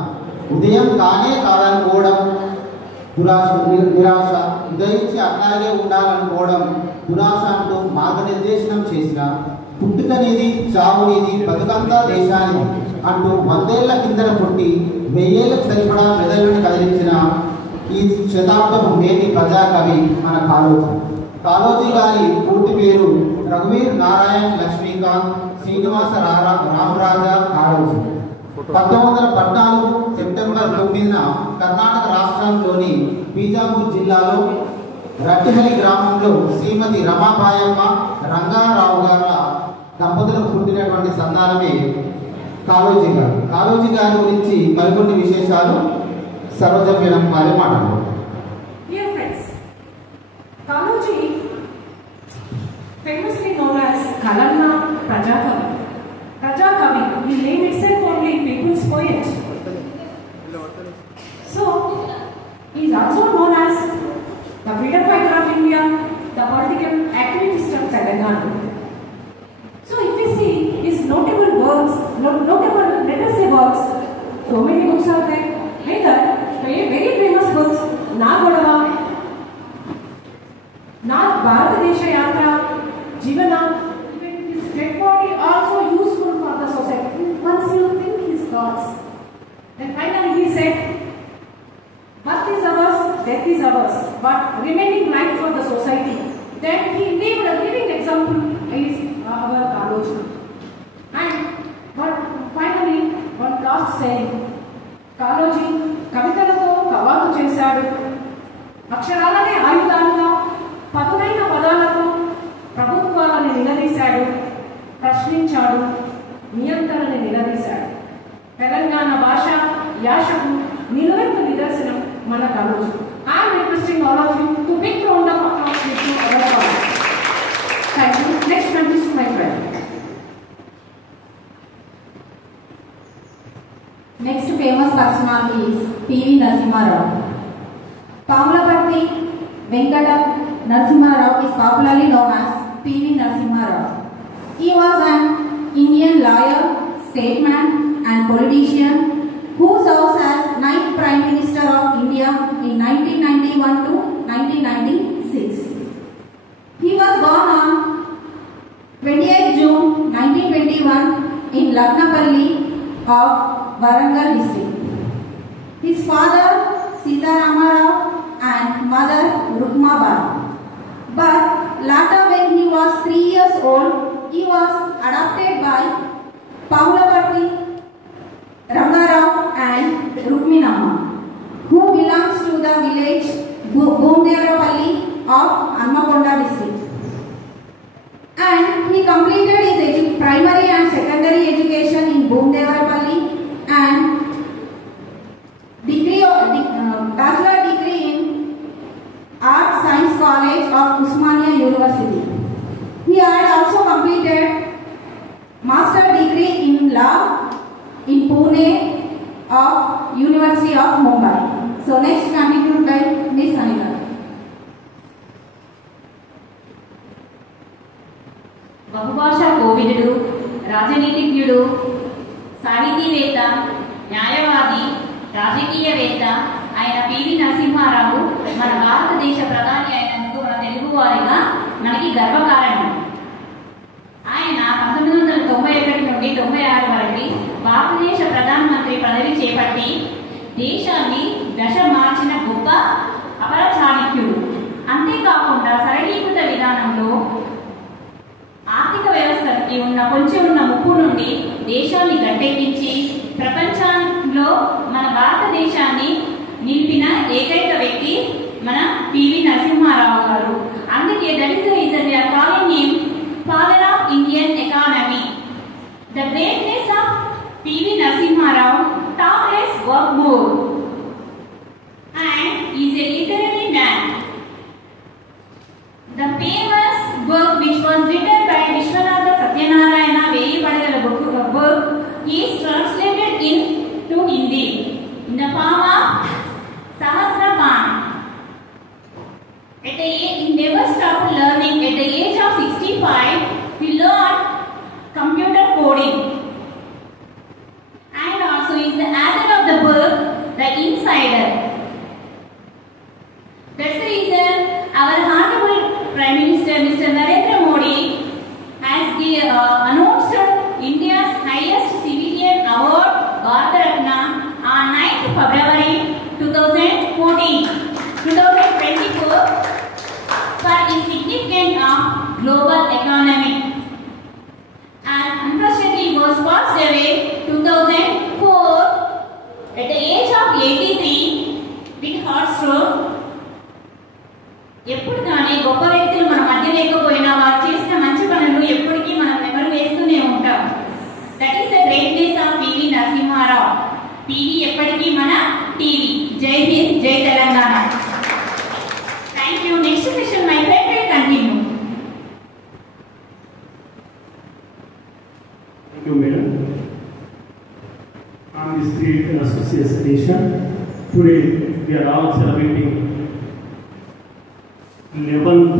ఉదయం కానే కాదనుకోవడం నిరాశ ఉదయించి అట్లాగే ఉండాలనుకోవడం దురాశ అంటూ మార్గనిర్దేశనం చేసిన పుట్టుకనిది చావునిది బతుకంతా దేశాన్ని అంటూ 100 ఏళ్ల కిందన పుట్టి 1000 ఏళ్లకు సరిపడా మెదళ్లను కదిలించిన ఈ శతాబ్దపు మేటి ప్రజాకవి మన కాళోజీ. కాళోజీ గారి పూర్తి పేరు రఘువీర్ నారాయణ్ లక్ష్మీకాంత్ శ్రీనివాస రామరాజా కాళోజీ. 1914 సెప్టెంబర్ 9న కర్ణాటక రాష్ట్రంలోని బీజాపూర్ జిల్లాలో రట్టిహల్లి గ్రామంలో శ్రీమతి రమాబాయమ్మ రంగారావు గారి దంపతులకు పుట్టినటువంటి సంతానమే కాళోజీ గారు. కాళోజీ గారి గురించి మరికొన్ని విశేషాలు సరోజ మేడం వారి మాట్లాడారు. Dear friends, Kaloji, famously known as Kalanna Prajakavi. Prajakavi, the name itself only people's poet. So, he is also known as the freedom fighter of India, the political activist of Telangana. So, if we see his notable works, notable legacy works, so many books are there. Later, very famous books, Na Godava, Na Bharatadesha Yatra, Jivana. His dead body also useful for the society. Once you think his thoughts, then finally he said, birth is ours, death is ours, but remaining life for the society. Then he lived a living example is our Kaloji. And but finally, one last saying, Kaloji కవితలతో కవాలు చేశాడు, అక్షరాలనే ఆయుధాలుగా పదునైన పదాలతో ప్రభుత్వాలను నిలదీశాడు, ప్రశ్నించాడు, నియంత్రణని నిలదీశాడు. తెలంగాణ భాష యాసకు నిలువెత్తు నిదర్శనం మన కలోజీ. I am requesting all of you to big round of applause to our college. Thank you. Next one is my friend. Next famous personality is P.V. Narasimha. Pamlaparti Venkata Narasimha is popularly known as P.V. Narasimha. He was an Indian lawyer, statesman and politician who serves as 9th Prime Minister of India in 1991 to 1996. He was born on 28 June 1921 in Lagnapalli of Warangal district. His father Sitaramma Rao and mother Rukma Bai. But later when he was 3 years old, he was adopted by Pavlaparti Rangarao and Rukminamma, who belongs to the village Boomdevarapalli of Anmakonda district. And he completed his primary and secondary education in Boomdevarapalli and bachelor degree in Art Science College of Usmania University. He had also completed master degree in law in Pune University of Mumbai. So next continued by Miss Anila. బహుభాషా కోవిదుడు, రాజనీతిజ్ఞుడు, సాహితీవేత్త, న్యాయవాది, రాజకీయవేత్త ఆయన PV Narasimha Rao మన భారతదేశ ప్రధాని అయినందుకు మన తెలుగు వారిగా మనకి గర్వకారణం. ఆయన 1991 నుండి 96 వరకు భారతదేశ ప్రధానమంత్రి పదవి చేపట్టి దేశాన్ని దశ మార్చిన గొప్ప అపర చాణక్యుడు. అంతేకాకుండా సరళీకృత విధానంలో ఆర్థిక వ్యవస్థకి కొంచెం ఉన్న ముప్పు నుండి దేశాన్ని గట్టెక్కించి ప్రపంచంలో మన భారతదేశాన్ని నిలిపిన ఏకైక వ్యక్తి మన పివి నరసింహారావు గారు. అందుకే that is the reason we are calling him father of Indian economy. The greatness of PV Narasimha Rao taught us work more and is a literary man. The famous book which was written by Vishwanatha Satyanarayana, Veyi Padagala book, is translated into Hindi in the form of Sahasrapan. He never stopped learning. At the age of 65, he learned computer coding. And also is the author of the book The Insider. That's the reason our Honorable Prime Minister Mr. Narendra Modi has announced India's highest civilian award, Bharat Ratna, on 9th February 2024 for his significance of global economy. And unfortunately he was passed away 2004 at the age of 83 with heart stroke. ఎప్పుడు కానీ గొప్ప వ్యక్తులు మన మధ్య లేకపోయినా వారు చేసిన మంచి పనులు ఎప్పటికీ మనం నెమరు వేస్తూనే ఉంటాం. That is the greatness of PV Narasimha Rao. PV ఎప్పటికీ మన టీవీ. జై హింద్, జై Telangana. Thank you. Next session my friend will continue. Thank you, madam. On this great auspicious occasion, today we are all celebrating 11th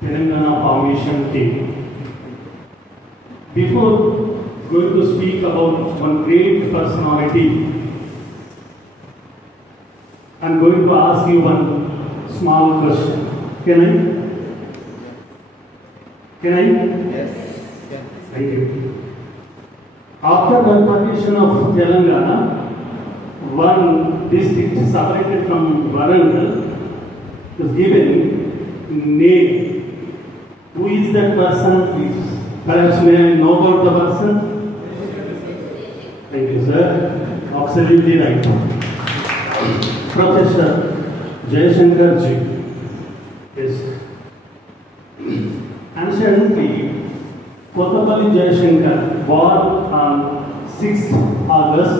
Telangana Foundation Day. Before going to speak about one great personality, I am going to ask you one small question. Can I? Yes. Thank you. After the partition of Telangana, one district separated from Warangal was given name. Who is that person? Please, perhaps may I know about the person? Thank you, sir. Absolutely right. Professor Jayashankar ji. Yes. Anciently, Kotapalli Jayashankar, born on 6th August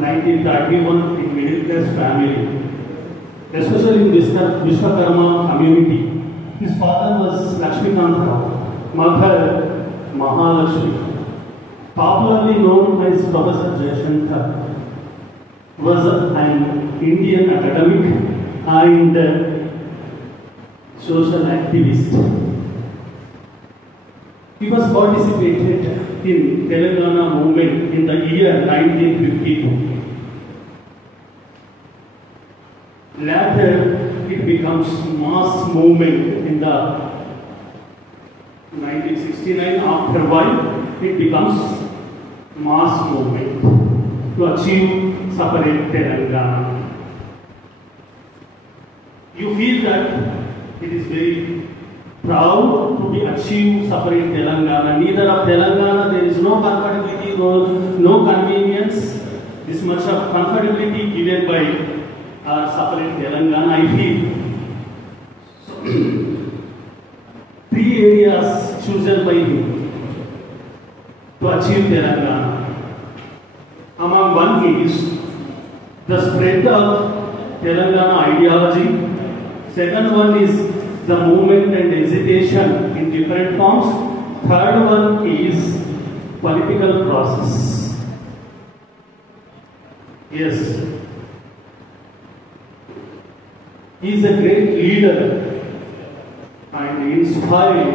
1931 in middle class family, especially in Vishwakarma community. His father was Lakshmikant Rao, mother Mahalakshmi. Popularly known as Professor Jayashankar, was an Indian academic and social activist. He was participated in Telangana movement in the year 1952. Later, it becomes mass movement in the 1969. After a while, it becomes mass movement to achieve separate Telangana. You feel that it is very proud to be achieved separate Telangana. Neither of Telangana there is no comfortability, no convenience. This much of comfortability given by our separate Telangana, I feel. Three areas chosen by him to achieve Telangana. Among one is the spread of Telangana ideology. Second one is the movement and agitation in different forms. Third one is political process. Yes. He is a great leader and inspired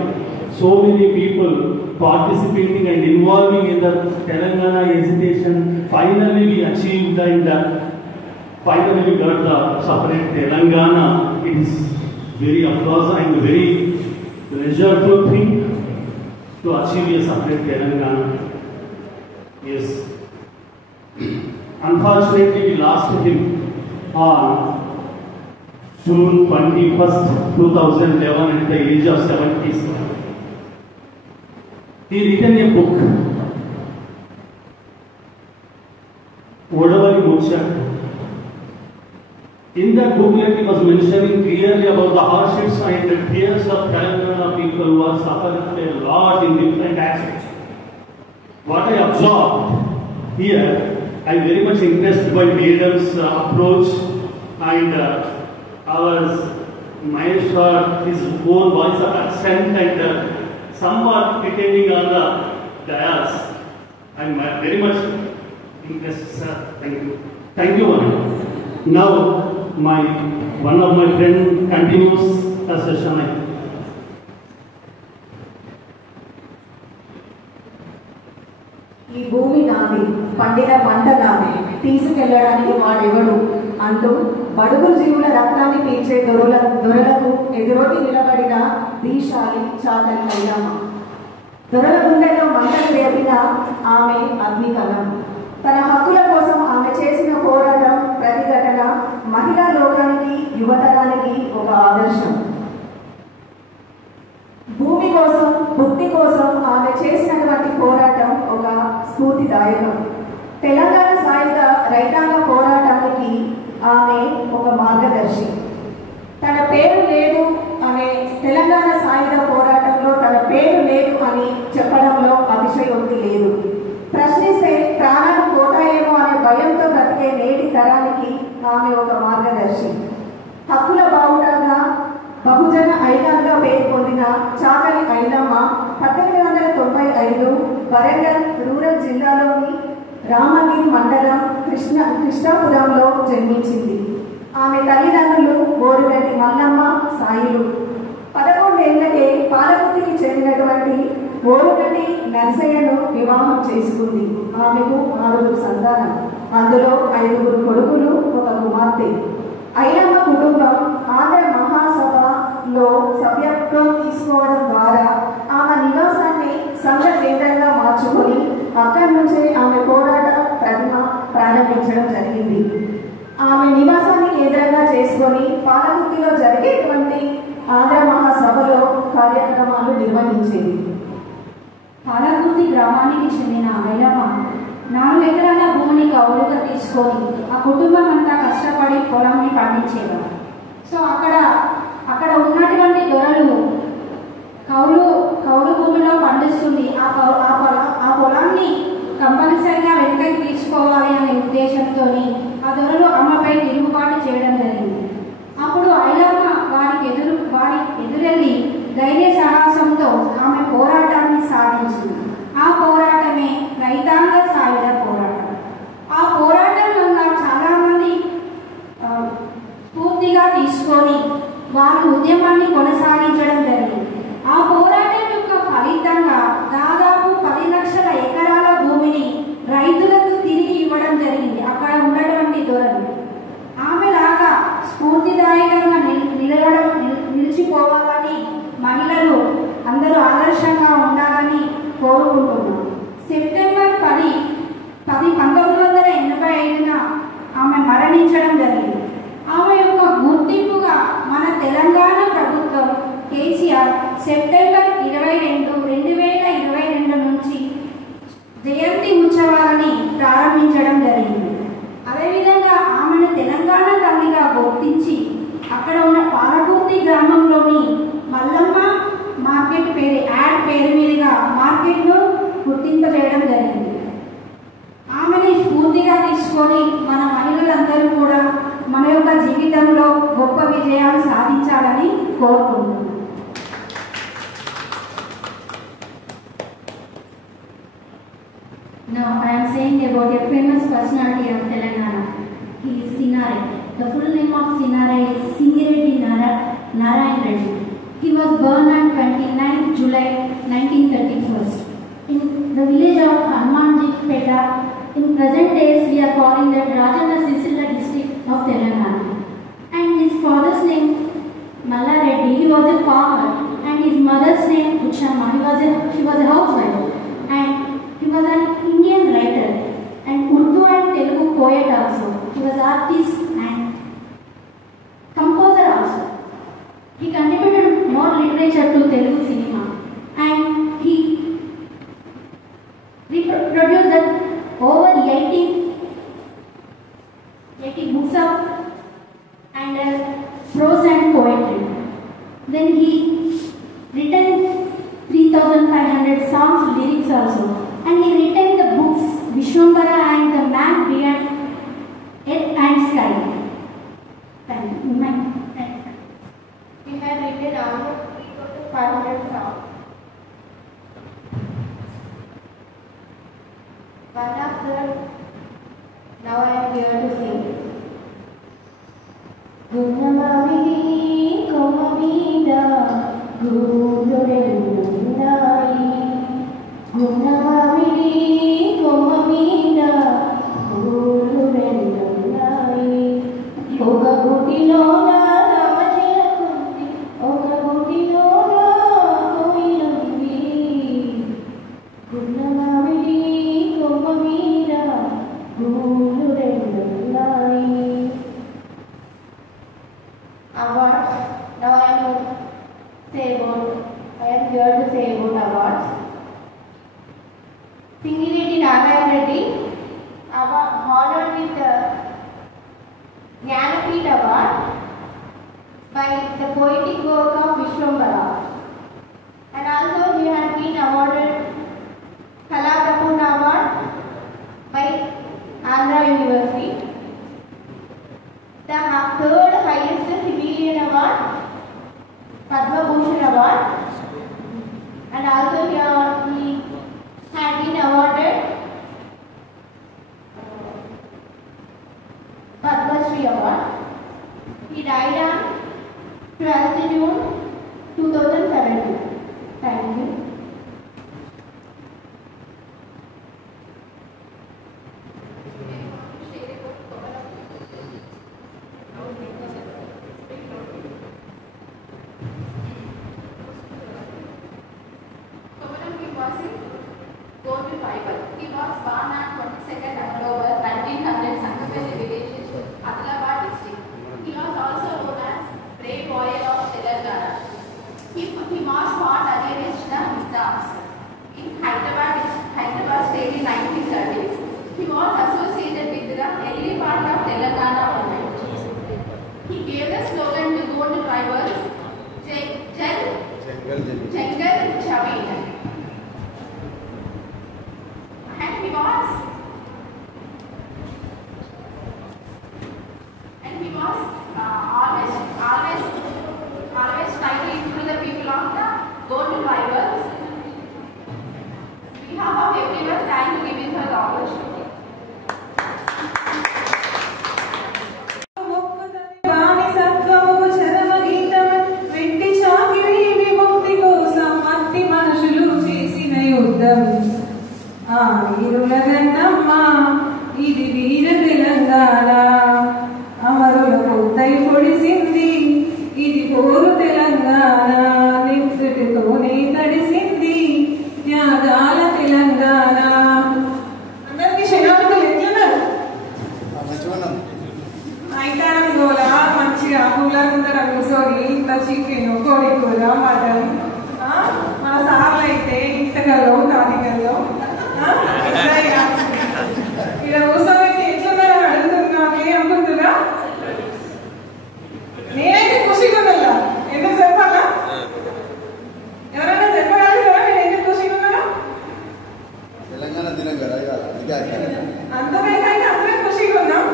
so many people participating and involving in the Telangana agitation. Finally we achieved and finally we got the separate Telangana. It is very applause and very pleasurable thing to achieve a separate Telangana. Yes. Unfortunately, we lost him on June 21st, 2011 at the age of 77. He written a book, Odavari Moksha. In that booklet, he was mentioning clearly about the hardships and the tears of Telangana people who are suffering a lot in different aspects. What I observed here, I am very much impressed by Madam's approach and ours, Mahesh, his own voice of accent and somewhat pretending on the dais. I am very much impressed, sir. Thank you. Thank you, Vanu. Now, one of my friend continues the session. ఈ భూమి నాది, పండిన పంట నాది, తీసుకెళ్లడానికి వాడెవడు అంటూ బడుగు జీవుల రక్తాన్ని పీల్చే దొరలకు ఎదురొట్టి నిలబడిన దీశాలి చాతలి కైలమ్మ. దొరల గుండెలో మంటలు రేపిన ఆమె అగ్నికలం. తన హక్కుల కోసం ఆమె చేసిన పోరాటం, ప్రతిఘటన మహిళా లోకానికి, యువతరానికి ఒక ఆదర్శం. భూమి కోసం, బుద్ధి కోసం ఆమె చేసినటువంటి పోరాటం ఒక స్ఫూర్తిదాయకం. తెలంగాణ సాయుధ రైతాంగ పోరాటానికి ఆమె ఒక మార్గదర్శి. తన పేరు లేదు అనే తెలంగాణ సాయుధ పోరాటంలో తన పేరు లేదు అని చెప్పడంలో అతిశయోక్తి లేదు. ప్రశ్నిస్తే ప్రాణాలు పోతాయేమో అనే భయంతో బ్రతికే నేటి తరానికి ఆమె ఒక మార్గదర్శి. హక్కుల బావుటంగా బహుజన ఐలాండ్గా పేరు పొందిన చాకలి ఐలమ్మ 1895 వరంగల్ రూరల్ జిల్లాలోని రామగిరి మండలం కృష్ణాపురంలో జన్మించింది. ఆమె తల్లిదండ్రులు ఓరుగంటి మల్లమ్మ, సాయిలు. 11 ఏళ్లకే పాలకుర్తికి చెందినటువంటి ఓరుగంటి నర్సయ్యను వివాహం చేసుకుంది. ఆమెకు 6 సంతానం, అందులో 5 కొడుకులు, 1 కుమార్తె. ఐలమ్మ కుటుంబం ఆంధ్ర మహాసభలో సభ్యత్వం తీసుకోవడం ద్వారా ఆమె నివాసాన్ని సంఘ కేంద్రంగా మార్చుకొని అక్కడి నుంచే ఆమె పోరాట ప్రతిమ ప్రారంభించడం జరిగింది. ఆమె నివాసాన్ని కేంద్రంగా చేసుకొని పాలకుర్తిలో జరిగేటువంటి ఆంధ్ర మహాసభలో కార్యక్రమాలు నిర్వహించేది. పాలకుర్తి గ్రామానికి చెందిన ఐలమ్మ 4 ఎకరాల భూమిని కౌలుగా తీసుకొని ఆ కుటుంబం అంతా కష్టపడి పొలాన్ని పండించేవారు. సో అక్కడ ఉన్నటువంటి దొరలు కౌలు భూమిలో పండిస్తుంది. ఆ పొలాన్ని కంపల్సరిగా వెనకకి తీసుకోవాలి అనే ఉద్దేశంతో ఆ దొరలు ఆమెపై తిరుగుబాటు చేయడం జరిగింది. అప్పుడు ఐలమ్మ వారికి ఎదురెళ్ళి ధైర్య సాహసంతో ఆమె పోరాటాన్ని సాధించింది. ఆ పోరాటమే రైతాంగ సాయుధ పోరాటం. ఆ పోరాటం వల్ల చాలామంది స్ఫూర్తిగా తీసుకొని వారి ఉద్యమాన్ని కొనసాగించడం జరిగింది. ఆ పోరాటం యొక్క ఫలితంగా దాదాపు 10 లక్షల ఎకరాల భూమిని రైతులకు తిరిగి ఇవ్వడం జరిగింది. అక్కడ ఉన్నటువంటి దొరలు ఆమెలాగా స్ఫూర్తిదాయకంగా నిలిచిపోవాలని మహిళలు అందరూ ఆదర్శంగా ఉండాలని కోరుకుంటున్నాం. సెప్టెంబర్ 10, 1985 ఆమె మరణించడం జరిగింది. ఆమె యొక్క గుర్తింపుగా మన తెలంగాణ ప్రభుత్వం కేసీఆర్ సెప్టెంబర్ 22, 2022 నుంచి జయంతి ఉత్సవాలని ప్రారంభించడం జరిగింది. అదేవిధంగా ఆమెను తెలంగాణ తల్లిగా గుర్తించి అక్కడ ఉన్న పాలకుర్తి గ్రామంలోని మల్లమ్మ మార్కెట్ పేరు మీదుగా మార్కెట్ను గుర్తింపజేయడం జరిగింది. ఆమెని స్ఫూర్తిగా తీసుకొని మన మహిళలందరూ కూడా మన యొక్క జీవితంలో గొప్ప విజయాలు సాధించాలని కోరుకుంటున్నాను. Now I am saying about a famous personality of Telangana. He is Sinare. The full name of Sinare is Singireddy Narayan Reddy. He was born on 29 July 1931 in the village of Hanumanjipeta. In present days we are calling that Rajana Sisila district of Telangana. And his father's name Malla Reddy. He was a farmer, and his mother's name Uchamma. She was a housewife, and he was an Indian writer and Urdu and Telugu poet also. He was artist and composer also. He contributed more literature to Telugu cinema, and he produced over 80 books of and prose and poetry. Then he written 3,500 songs, lyrics also, and he written the books Vishwambara and the Man Beyond Earth and Sky. He had written almost 3,500 songs. One of them, now I am here to sing. Gunnamamidi komamida gururendai. Gunnamamidi komamida gururendai. Oka gutilona ramachilakundi, oka gutilona koilundi. Gunnamamidi komamida gururendai. Awards. Now I am here to say about awards. Singireddy Narayan Reddy honored with the Jnanapith Award by the poetic work of Vishwambara, and also he had been awarded Kalatapurna Award by Andhra University. The third highest civilian award, Padma Bhushan Award, and also he had been awarded Padma Shri Award. He died on 12th June 2017. Thank you. He was born on 22nd October 1900 Sangamelli village, Adilabad district. He was also known as Brave Warrior of Telangana. He was fought against the Nizams in Hyderabad state in 1930s. He was associated with the early part of Telangana movement. He gave the slogan to gold drivers, Jangal Javed. And he was always trying to include the people of the golden drivers. We have everyone trying to give him her opportunity. ఇది వీర తెలంగాణ అమరుల పొద్దై పొడిసింది ఇది పోరు తెలంగాణ నిప్పుతోనే తడిసింది త్యాగాల తెలంగాణ. అందరికీ శనార్థులు ఎట్లున్నారు? అయితారం గోల మంచిగా cooler ముందర కూర్చొని ఇంత చికెన్ కోడి కూర మటన్ మన సార్లు అయితే ఇంతగలో తాటిగల్లో ఇక్కడ కూర్చోబెట్టి ఎట్లున్నారని అడుగుతున్నామే అనుకుంటున్నా. నేనైతే ఖుషిగా ఉన్నా. ఎందుకు చెప్పాలా? ఎవరైనా చెప్పగలుగుతారా నేను ఎందుకు ఖుషిగా ఉన్నాను? అంతమైనా అందరూ ఖుషిగా ఉన్నాం.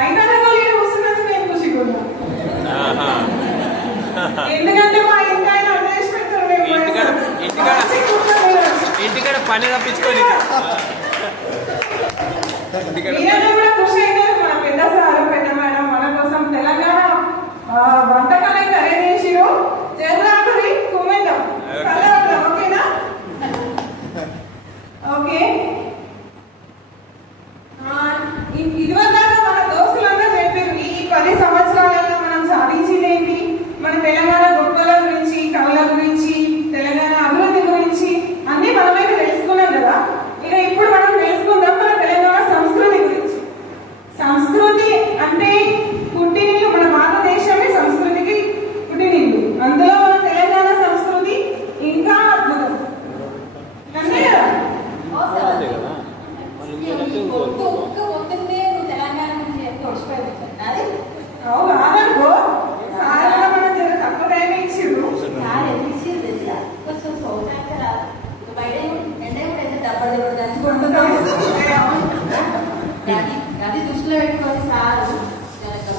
అయినా నేను కూర్చున్నందుకు నేను ఖుషిగా ఉన్నా. ఎందుకంటే మా ఇంటి ఆయన అడ్రస్ పెడతాడు. ఇంటికాడ పని తప్పించుకోండి. మీరందరూ కూడా ఖుషి అవుతారు. మన పెద్ద సార్ పెద్ద మేడం మన కోసం తెలంగాణ వంటకాలు అయితే అరేంజ్ చేసిరు. జర్రాకురి కుమ్మేద్దాం కలవద్దాం. ఓకేనా? ఓకే. ఇదివరదాకా మన దోస్తులంతా చెప్పారు ఈ 10 సంవత్సరాలలో మనం సాధించిందేంటి, మన తెలంగాణ గొప్పల గురించి, కవుల గురించి, తెలంగాణ అభివృద్ధి గురించి అన్ని మనమైతే తెలుసుకున్నాం కదా. ఇక ఇప్పుడు మనం తెలుసుకుందాం మన తెలంగాణ సంస్కృతి గురించి. సంస్కృతి అంటే పుట్టినిల్లు, మన భారతదేశమే సంస్కృతికి పుట్టినిల్లు. అందులో మన తెలంగాణ సంస్కృతి ఇంకా అద్భుతం. అంతే కదా? అవును కాదనుకో, సార్ కూడా మనం జర తక్కువ టైం ఇచ్చిర్రు. అది దృష్టిలో పెట్టుకొని సారు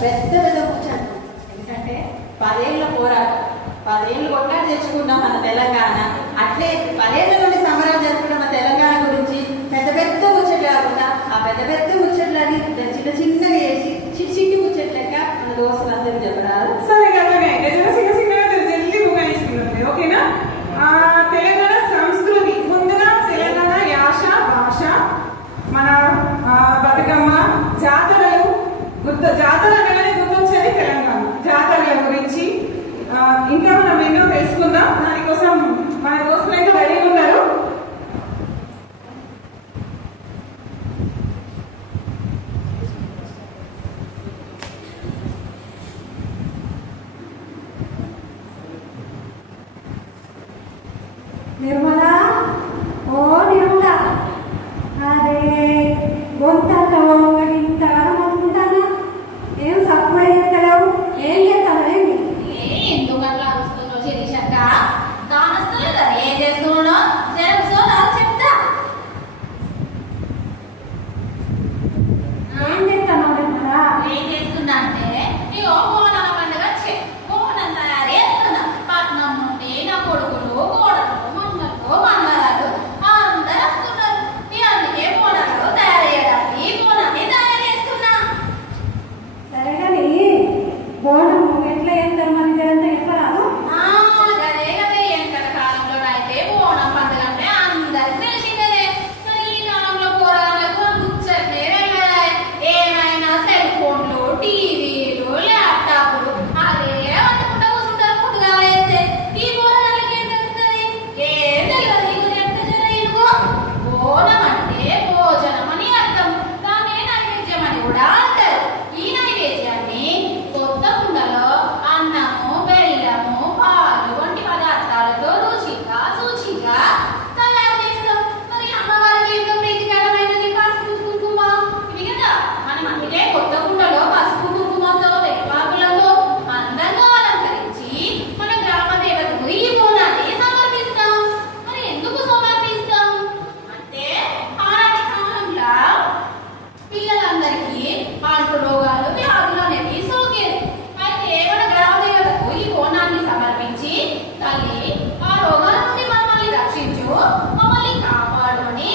పెద్ద పెద్ద కూర్చోండి. ఎందుకంటే 10 ఏళ్ళ పోరాటం, 10 ఏళ్ళు కొట్లాడి తెచ్చుకున్నాం మన తెలంగాణ. అట్లే 10 ఏళ్ళ నుండి సంబరాలు జరుపుకున్న మన తెలంగాణ గురించి పెద్ద పెద్ద ముచ్చట్లు కాకుండా ఆ పెద్ద పెద్ద ముచ్చట్లని చిన్న చిన్నగా చేసి చిట్టి ముచ్చట్లు లెక్క మన దోస్తులందరూ చెప్పరాదు. సరే కదా, చిన్న చిన్నగా జల్దీ ముగించుకున్నాం. ఓకేనా? తెలంగాణ సంస్కృతి ముందుగా తెలంగాణ యాస, భాష, మన బతుకమ్మ, జాతరలు జాతర అనగానే గుర్తొచ్చేది తెలంగాణ. జాతరల గురించి ఇంకా మనం ఎన్నో తెలుసుకుందాం. దానికోసం మన దోస్తులు అయితే రెడీ ఉన్నారు. నిర్మలా, ఓ నిర్మలా, అరే గొంతంత ఇంత అనుకుంటానా? ఏం సపోర్ట్ చేస్తలేవు? ఏం చేస్తావేమి? ఎందుకట్లా అరుస్తున్నావు శిరీషక్క? కానొస్తలేదు కదా, ఏం చేస్తున్నావు? చెప్తా. ఏం చేస్తాను నిర్మలా? ఏం చేస్తున్నా అంటే ఇగో బోనాల పండుగ బోనం తయారు చేస్తున్నా. పట్నం నుండి నా కొడుకులు, కోడలు, మంగళాలు అందరూ వస్తున్నారు. అందుకే బోనాలు తయారు చేయడానికి బోనాన్ని తయారు చేస్తున్నా. సరే కానీ బోనం ఎట్లా చేస్తారు మన జనంతా చెప్పరాదు? అదే కదా, వెనకటి కాలంలో అయితే బోనం పండుగ అంటే అందరికి తెలిసిందే. మరి ఈ కాలంలో పోరాళ్ళకు ముచ్చట్లే వెళ్ళాయి. ఏమైనా సెల్ ఫోన్లు, టీవీలు, ల్యాప్టాప్లు అదే వండుకుంటా కూర్చుంటారు. పొద్దుగా వేస్తే ఈ బోనాలకి ఏం తెలుస్తుంది? ఏం తెలియదు. నీకు చెప్తే జర ఇనుకో. బోనం అంటే భోజనం అని అర్థం. దాన్ని నైవేద్యం అని కూడా అంటారు. ఈ నైవేద్యాన్ని కొత్త కుండలో అన్నము, బెల్లము, పాలు వంటి పదార్థాలతో రుచిగా శుచిగా తయారు చేస్తాం. మరి అమ్మవారికి ఎంతో ప్రీతికరమైనది పసుపు కుంకుమ. ఇది కదా మనం అందుకే కొత్త కుండలో పసుపు కుంకుమతో వెక్వాకులతో అందంగా అలంకరించి మన గ్రామ దేవతకు ఈ బోనాన్ని సమర్పిస్తాం. మరి ఎందుకు సమర్పిస్తాం అంటే ఆనాటి కాలంలో పిల్లలందరికీ అంటు రోగాలు, వ్యాధులు అనేవి సోకేది. అయితే మన గ్రామ దేవతకు ఈ బోనాన్ని సమర్పించి తల్లి ఆ రోగాల నుండి మమ్మల్ని రక్షించు, మమ్మల్ని కాపాడు అని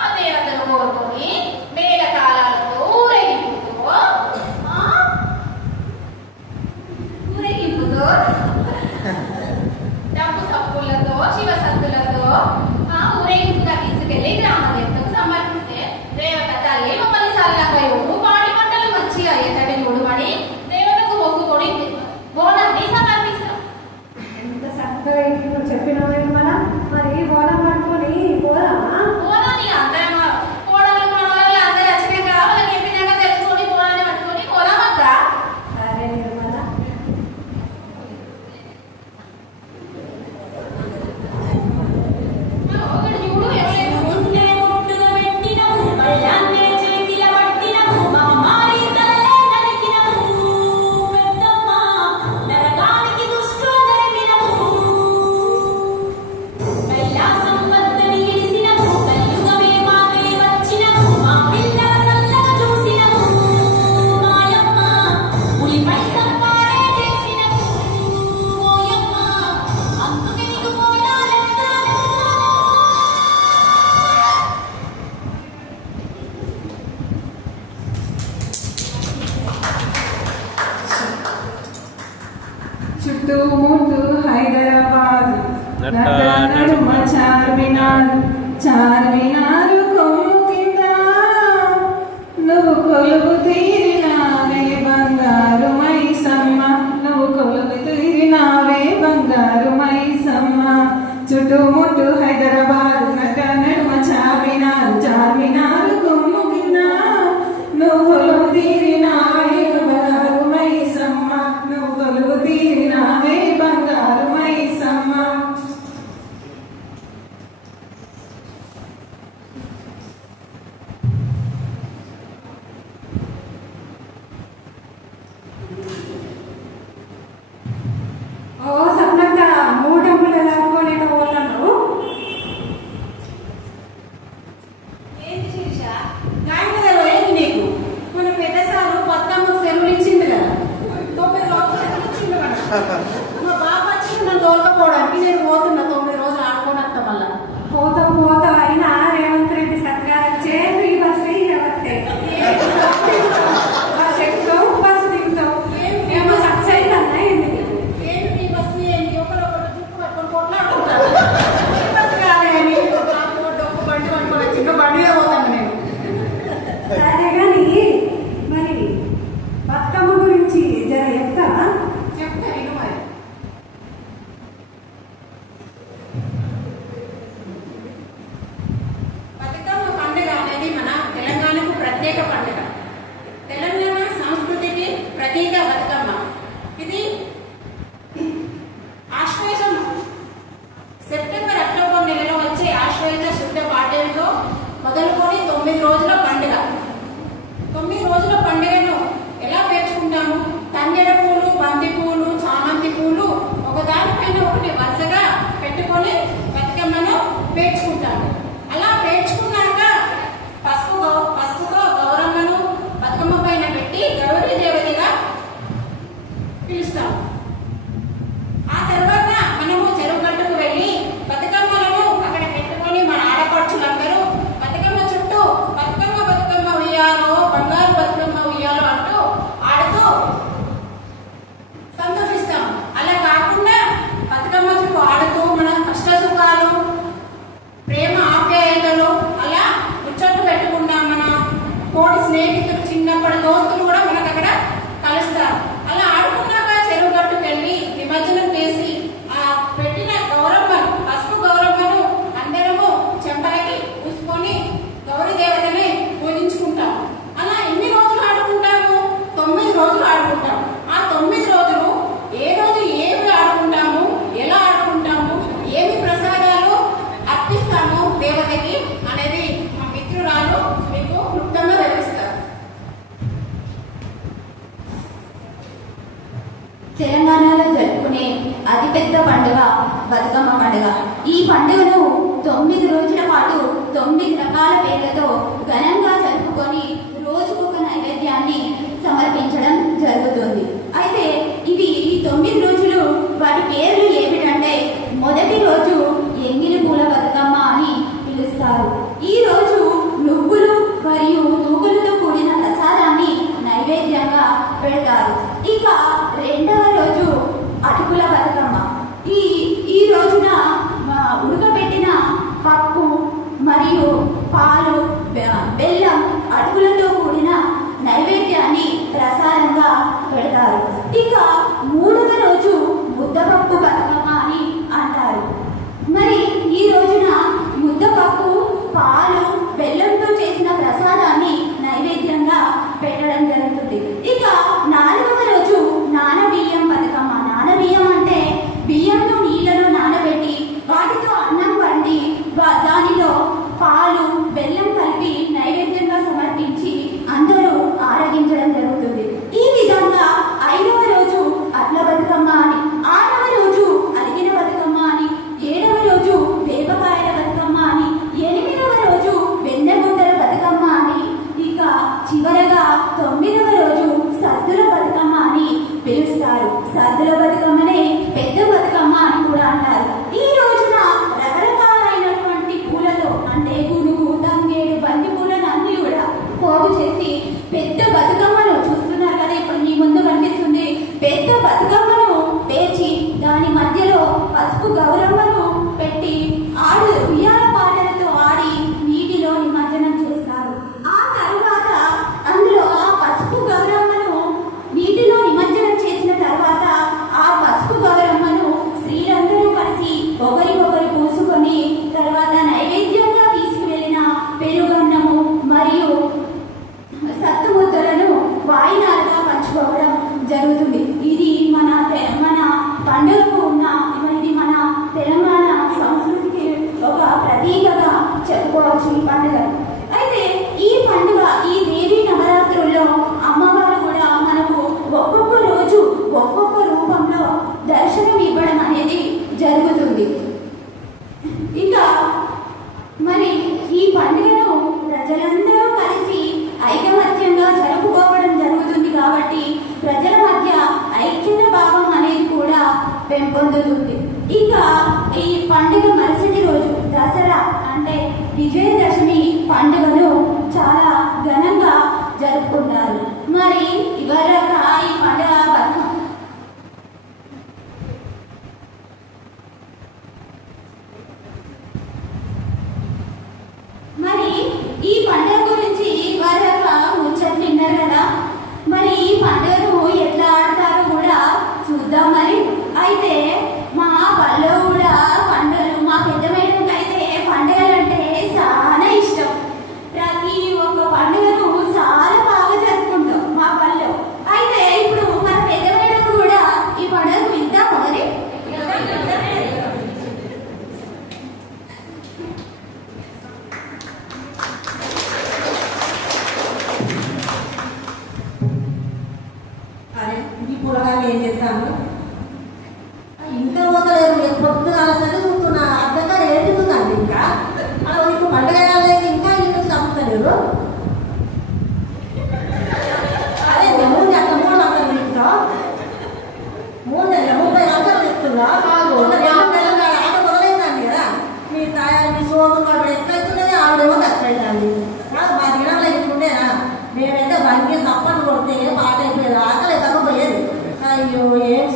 ఆ దేవతను కోరుకొని మేళతాళాలతో ఊరేగింపుతో డబ్బు సప్పులతో శివసత్తులతో ఊరేగింపుగా తీసుకెళ్లి గ్రామ దేవతకు సమర్పిస్తే దేవత తల్లి మమ్మల్ని చల్లగా యోడు, పాడి పంటలు మంచిగా ఎత్తడి యోడుమని దేవతకు మొక్కుకొని బోనాన్ని సమర్పిస్తాం. ఎంత చక్కగా ఇప్పుడు చెప్పినావు నిర్మలా. మరి బోనం పట్టుకొని పోదామా? బోనాన్ని అందరం కోడలు మనవాళ్ళు అందరూ వచ్చినాక వాళ్ళకి చెప్పినాక తెలుసుకొని బోనాన్ని పట్టుకొని పోదామక్క. సరే నిర్మలా. ఒకటి చూడు ఎవరైనా ఉంటే ముట్టుగా పెట్టినము, బళ్ళాన్నే చేతిల పట్టినము, మా మారి తల్లే నరికినము, పెద్దమ్మ నరకానికి దుష్టులు జరిపినము, కైలాసం వద్దని ఇరిసినము, నడుమ చార్మినార్ చార్మినారు కొమ్ము కింద నువ్వు కొలువు తీరినావే బంగారు మైసమ్మ నువ్వు కొలువు తీరినావే బంగారు మైసమ్మ చుట్టుముట్టు హైదరాబాద్ నడుమ చార్మినార్ చార్మినారు కొమ్ము కింద నువ్వు కొలువు తీరినావే బంగారు మైసమ్మ నువ్వు కొలువు తీరినావే బంగారు మైసమ్మ. ఓ సప్నక్క మూట ముళ్ళ లాక్కొని పోతాను. ఏంటి శిరీష గాయకులలో ఏంటి నీకు మన పెద్దసారు పద్మకు సెలవులు ఇచ్చింది కదా 9 రోజులు సెలవులు ఇచ్చింది కదా మా బాబు వచ్చి నన్ను తోలుకపోవడానికి నేను పోతున్నా 9 రోజులు ఆడుకొని వస్తా మళ్ళా పోతా అయినా రేవంత్ రెడ్డి సర్కార్ చేసి బస్సు బస్ ఎక్కుతావు బస్సు దిగుతావు ఏమో సక్సెస్ అయిందన్నా ఎందుకు ఏంటి బస్సు ఏంటి ఒకరొకరు చుట్టూ పట్టుకొని కొట్లాడుకుంటారు బస్సు కాదని డొక్కు బండి పట్టుకొని చిన్న బండిలో పోతాను నేను. సరే కానీ మరి బతుకమ్మ గురించి జర చెప్తావా? చెప్తా నేను మరి బతుకమ్మ పండుగ అనేది మన తెలంగాణకు ప్రత్యేక పండుగ. తెలంగాణ సంస్కృతికి ప్రతీక బతుకమ్మ. ఇది ఆశ్వేజం సెప్టెంబర్ అక్టోబర్ నెలలో వచ్చే ఆశ్వేజ శుద్ధ పాడ్యంతో మొదలుకొని 9 రోజుల పండుగ. 9 రోజుల పండుగను ఎలా పేర్చుకుంటాము? తంగెడ పూలు, బంతి పూలు, చామంతి పూలు ఒకదానిపైన ఒకటి వరుసగా పెట్టుకొని బతుకమ్మను పేర్చుకుంటాము. అలా పేర్చుకున్నాక పసుపుతో గౌరమ్మను బతుకమ్మ పైన పెట్టి గౌరీ దేవతగా పిలుస్తాము. ఆ తర్వాత మనము చెరువు గట్టుకు వెళ్ళి బతుకమ్మలను అక్కడ పెట్టుకొని మన ఆడపడుచులందరూ బతుకమ్మ చుట్టూ బతుకమ్మ ఉయ్యాలో బంగారు బతుకమ్మ ఉయ్యాలో అంటూ ఆడుతూ సంతోషిస్తాం. అలా కాకుండా బతుకమ్మ చుట్టూ ఆడుతూ మన కష్ట సుఖాలు ప్రేమ ఆప్యాయతలు అలా ముచ్చట్లు పెట్టుకుంటాం. మన తోటి స్నేహితులు చిన్నప్పటి దోస్తులు కూడా మనకు అక్కడ కలుస్తారు. అలా ఆడుకున్నాక చెరువు గట్టుకు వెళ్ళి నిమజ్జనం చేసి ఆ పెట్టిన గౌరమ్మను పసుపు గౌరమ్మను అందరము చెంపలకి పూసుకొని గౌరీ దేవతని పూజించుకుంటాం. అలా ఎన్ని రోజులు ఆడుకుంటాము? 9 రోజులు ఆడుకుంటాం. ఆ 9 రోజులు ఏ రోజు ఏమి ఆడుకుంటాము, ఎలా ఆడుకుంటాము, ఏమి ప్రసాదాలు అర్పిస్తాము దేవతకి అనేది మా మిత్రురాలు మీకు క్లుప్తంగా వివరిస్తారు. తెలంగాణలో జరుపుకునే అతిపెద్ద పండుగ బతుకమ్మ పండుగ. ఈ పండుగను 9 రోజుల పాటు 9 రకాల పేర్లతో ఘనంగా జరుపుకొని రోజుకొక నైవేద్యాన్ని సమర్పించడం జరుగుతుంది. అయితే ఈ 9 రోజులు వాటి పేర్లు ఏమిటంటే మొదటి రోజు ఎంగిలి పూల బతుకమ్మ అని పిలుస్తారు. ఈ రోజు నువ్వులు మరియు నూగులతో కూడిన ప్రసాదాన్ని నైవేద్యంగా పెడతారు. ఇక రెండవ రోజు అటుకుల బతుకమ్మ. ఈ రోజున ఉడకబెట్టిన పప్పు మరియు పాలు బెల్లం అటుకులతో పండుగ మరుసటి రోజు దసరా అంటే విజయదశమి పండుగను చాలా ఘనంగా జరుపుకుంటారు. మరి ఇవరక ఈ పండుగ మరి ఈ పండుగ గురించి ఇవరక ముచ్చట్లు విన్నారు కదా. మరి ఈ పండుగను ఎట్లా ఆడతారో కూడా చూద్దాం. మరి అయితే మా పల్లెలో కూడా పండుగలు మా పెద్దమైనకి అయితే పండుగలు అంటే చాలా ఇష్టం. ప్రతి ఒక్క పండుగను చాలా బాగా జరుపుకుంటాం మా పల్లెలో. అయితే ఇప్పుడు మన పెద్దమైనకు కూడా ఈ పండుగను వింటాం. మరి అరే ఈ పొలగాలు ఏం చేస్తాను ఇంకా పోతలేరు. పొద్దుగా సరే చూస్తున్నా అర్థంగా ఏడుతుందండి. ఇంకా ఇప్పుడు పండుగ కాలేదు ఇంకా ఇల్లు చంపుతలేరు. అదే మూడు అట్లా 3 గంటలు ఇస్తా 3 నెలలు 30 గంటలు ఇస్తున్నా. ఆట మొదలైందండి కదా. మీ తయారీ సోము ఆవిడ ఎట్లయితున్నది ఆవిడేమో కష్టమైందండి. మా దినంలో ఇట్లుండేనా మేమైతే బండి సప్పని కొడితే పాట అయిపోయేది. ఆకలి తగ్గపోయేది. అయ్యో ఏం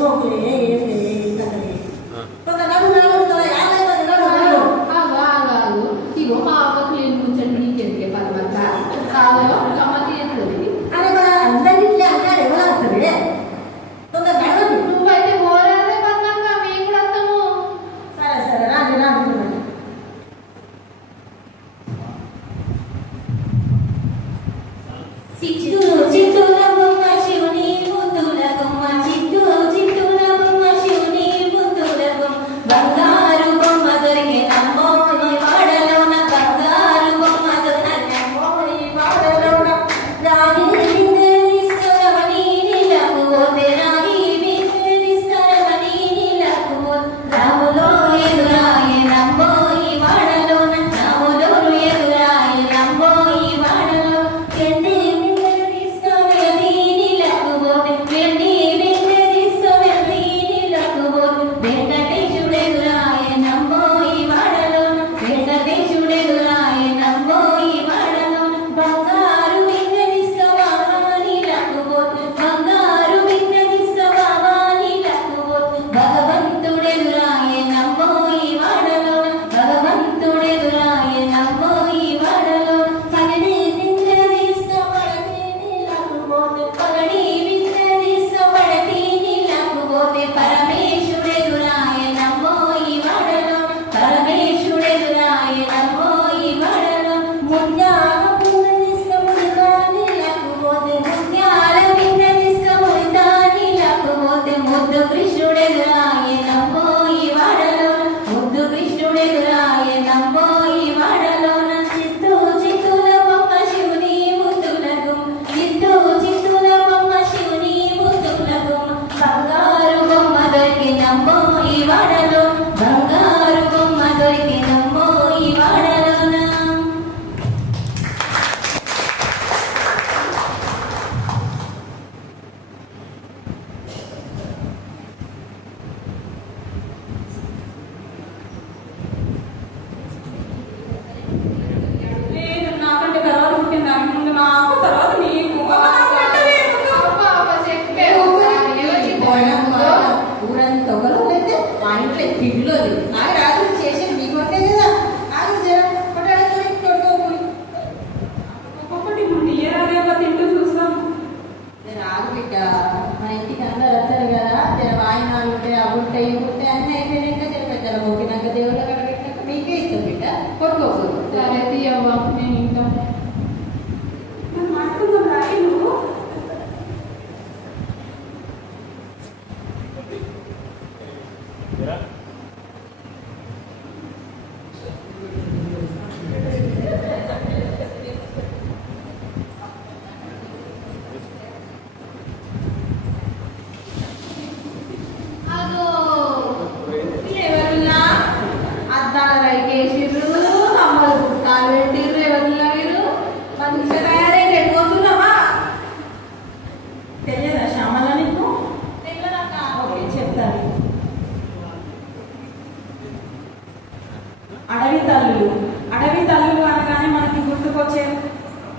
అడవి తల్లులు. అడవి తల్లులు అనగానే మనకి గుర్తుకొచ్చే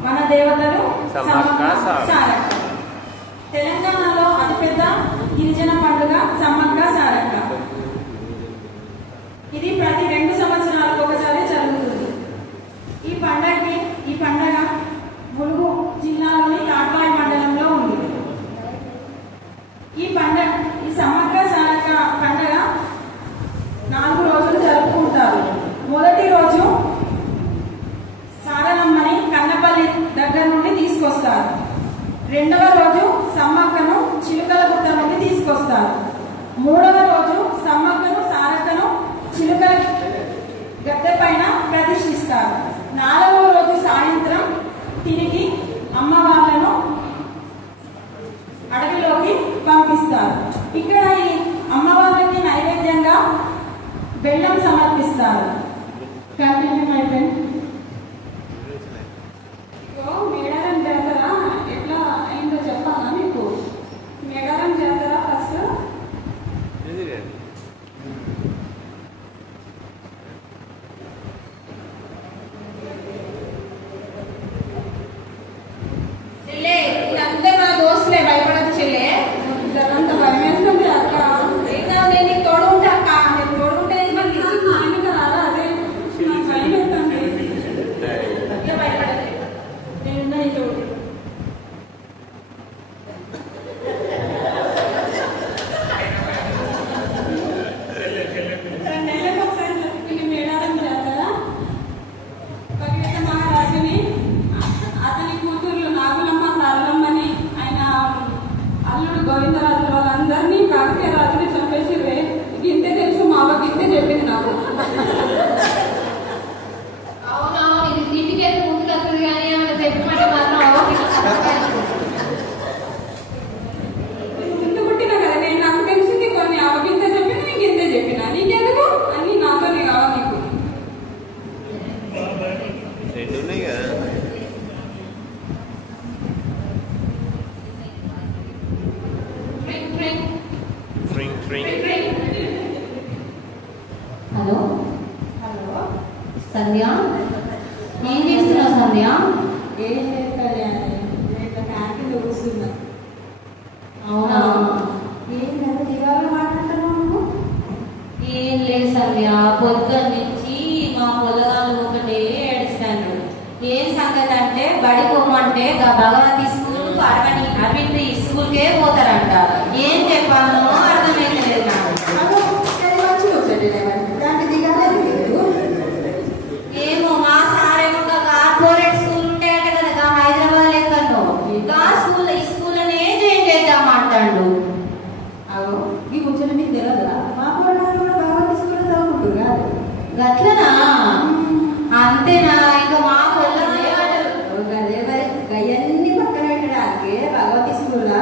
మన దేవతలు సమ్మక్క సారక్క. తెలంగాణలో అతిపెద్ద గిరిజన పండుగ సమ్మక్క సారక్క. ఇది ప్రతి 2 సంవత్సరాలకు ఒకసారి జరుగుతుంది. ఈ పండగ ములుగు జిల్లాలోని కాట్వాయి మండలంలో ఉంది. ఈ సమ్మక్క సారక్క పండగ 4 రోజులు జరుపుకుంటారు. మొదటి రోజు సారలమ్మని కన్నపల్లి దగ్గర నుండి తీసుకొస్తారు. రెండవ రోజు సమ్మక్కను చిలుకల గుట్ట నుండి తీసుకొస్తారు. మూడవ రోజు సమ్మక్కను సారక్కను చిలుకల గద్దె పైన ప్రతిష్ఠిస్తారు. 4వ రోజు సాయంత్రం తిరిగి అమ్మవార్లను అడవిలోకి పంపిస్తారు. ఇక్కడ ఈ అమ్మవారికి నైవేద్యంగా బెల్లం సమర్పిస్తారు. మేడారం జాతర ఎట్లా అయిందో చెప్పాలా మీకు? మేడారం జాతర ఫస్ట్ ఇదంతా నా దోస్తులే, భయపడదు చెల్లె. అంత భయం వేస్తుంది అక్క. నేను నీకు తోడు ఉంటా అక్క. నేను తోడు ఉంటే రాదా? అదే నాకు భయం వేస్తుంది. భయపడదు, నేనున్నా నీ తోడు. నెలకు ఒకసారి జరుగుతుంది మేడారం జాతర. భగీరథ మహారాజుని అతని కూతుర్లు నాగులమ్మ సారలమ్మని ఆయన అల్లుడు గోవిందరాజు వాళ్ళందరినీ కాకతీయ రాజుని చంపేసి గింతే తెలుసు మా అవ్వ గింతే చెప్పింది నాకు. అవునవును, ఇది ఇంటికి ముందుకు వస్తుంది కానీ ఆమె చెప్పమంటే మాత్రం ముందు పుట్టినా కదా నేను, నాకు తెలిసింది కొన్ని అవ్వ గింతే చెప్పిన నేను గింతే చెప్పిన. నీకెందుకు అన్ని నాతోనే కావాలి నీకు. హలో హలో సంధ్య, ఏం చేస్తున్నావు సంధ్య? ఏం చేస్తాడే ఇట్లా క్యాంటీన్లో కూర్చున్నా. అవునా? ఏం కదా దిగాలో మాట్లాడుతున్నావు నువ్వు? ఏం లేదు సంధ్య, పొద్దున్న నుంచి మా పొలగాళ్ళు ఒకటే ఏడుస్తాను. ఏం సంగతి అంటే బడి పొమ్మంటే భగవతి స్కూల్ అరవింది స్కూల్కే పోతారంట. ఏం చెప్పాలో అర్థమైతలేదు నాకు. ఏమో మా సారేమో కార్పొరేట్ స్కూల్ ఉంటాయట కదా హైదరాబాద్ లెక్కను. ఈ స్కూల్లోనే జాయిన్ చేద్దామంటాడు. ఈ కూర్చొని మీకు తెలియదురా? మా పొరగాళ్ళు కూడా భగవతి స్కూల్లో చదువుకుంటున్నారు. గట్లనా? అంతేనా? ఇంకా మా పొలగాళ్ళు అదే మరి గయన్ని పక్కన పెట్టడానికి భగవతి స్కూల్లా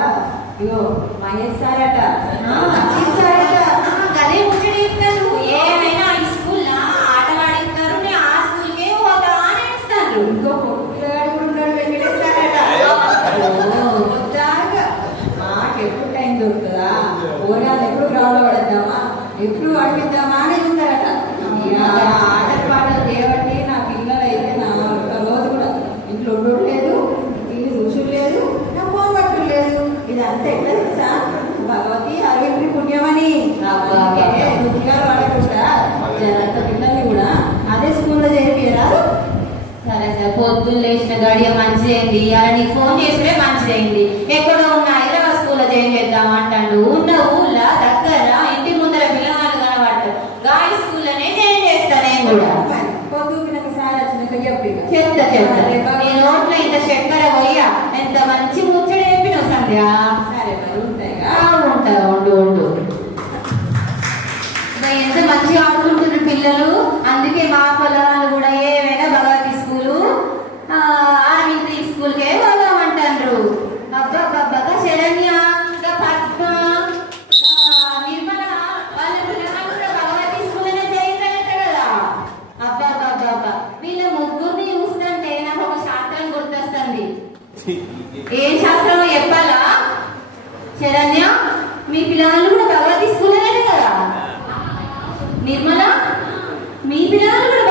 ఇగో మహేష్ సారట గదే ముచ్చడి చెప్తారు. ఏమైనా ఈ స్కూల్లో ఆటలు ఆడిస్తారు, నేను ఆ స్కూల్కే పోతా అని ఏడుస్తారు. ఇంకో పిల్లగాడు కూడా ఉన్నాడు, వెంకటేష్ సారట. మాకు ఎప్పుడు టైం దొరుకుతుందా? పోరాలు ఎప్పుడు గ్రౌండ్ లో పడద్దామా, ఎప్పుడు అడిగిద్దామా అని చూస్తారట. ఆటల పాటలు చేయబట్టి నా పిల్లలు అయితే నా ఒక్క రోజు కూడా ఇంట్లో ఉండలేదు, టీవీ చూసుడు లేదు, నా ఫోన్ పట్టుడు లేదు. ఇదంతా ఎట్లా తెలుసా? భగవతి అరవింద్రి పుణ్యమని ఉద్యోగాలు పడకుండా జరంత పిల్లల్ని కూడా అదే స్కూల్లో చేరిపోయారు. సరే సరే, పొద్దున్న లేచిన గడియ మంచిదైంది. అలా నీకు ఫోన్ చేస్తే మంచిదైంది. ఎక్కడో ఉన్న హైదరాబాద్ స్కూల్లో జాయిన్ చేద్దాం అంటాడు. ఉన్న ఊళ్ళో దగ్గర ఇంటి ముందర పిల్లగాళ్ళు కనబడతారు. గాలి స్కూల్లోనే జాయిన్ చేస్తా నేను కూడా. పొద్దున్న సార్ వచ్చినాక చెప్తా నీ నోట్లో ఇంత చక్కెర పోయా ఎంత మంచి ముచ్చడి చెప్పినావు సంధ్య. సరే మరి ఉంటాయిగా. ఉంటా, ఉండు. ఎంత మంచిగా ఆడుకుంటున్నారు పిల్లలు. అందుకే మా పొలాలు కూడా ఏమైనా భగవతి స్కూలు అరవింద్రి స్కూల్కే పోదామంటారు. అబ్బా శరణ్య పద్మ నిర్మల వాళ్ళ పిల్లలు కూడా భగవతి స్కూల్లోనే చేయించారట కదా. అబ్బా వీళ్ళ ముగ్గురిని చూస్తుంటే నాకు ఒక శాస్త్రం గుర్తొస్తుంది. ఏం శాస్త్రమో చెప్పాలా? శరణ్య, మీ పిల్లలు కూడా భగవతి స్కూల్లోనే కదా. నిర్మల, మీ పిల్లలు కూడా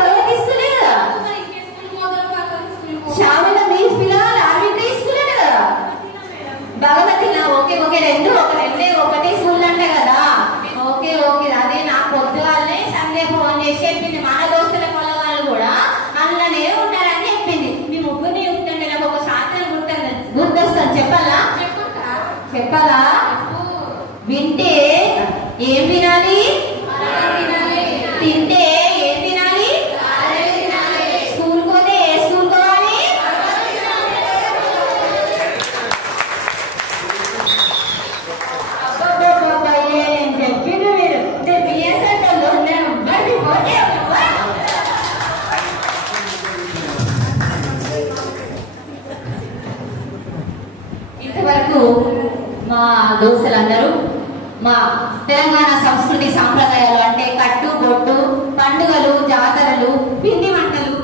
తెలంగాణ సంస్కృతి సాంప్రదాయాలు అంటే కట్టు బొట్టు, పండుగలు, జాతరలు, పిండి వంటలు,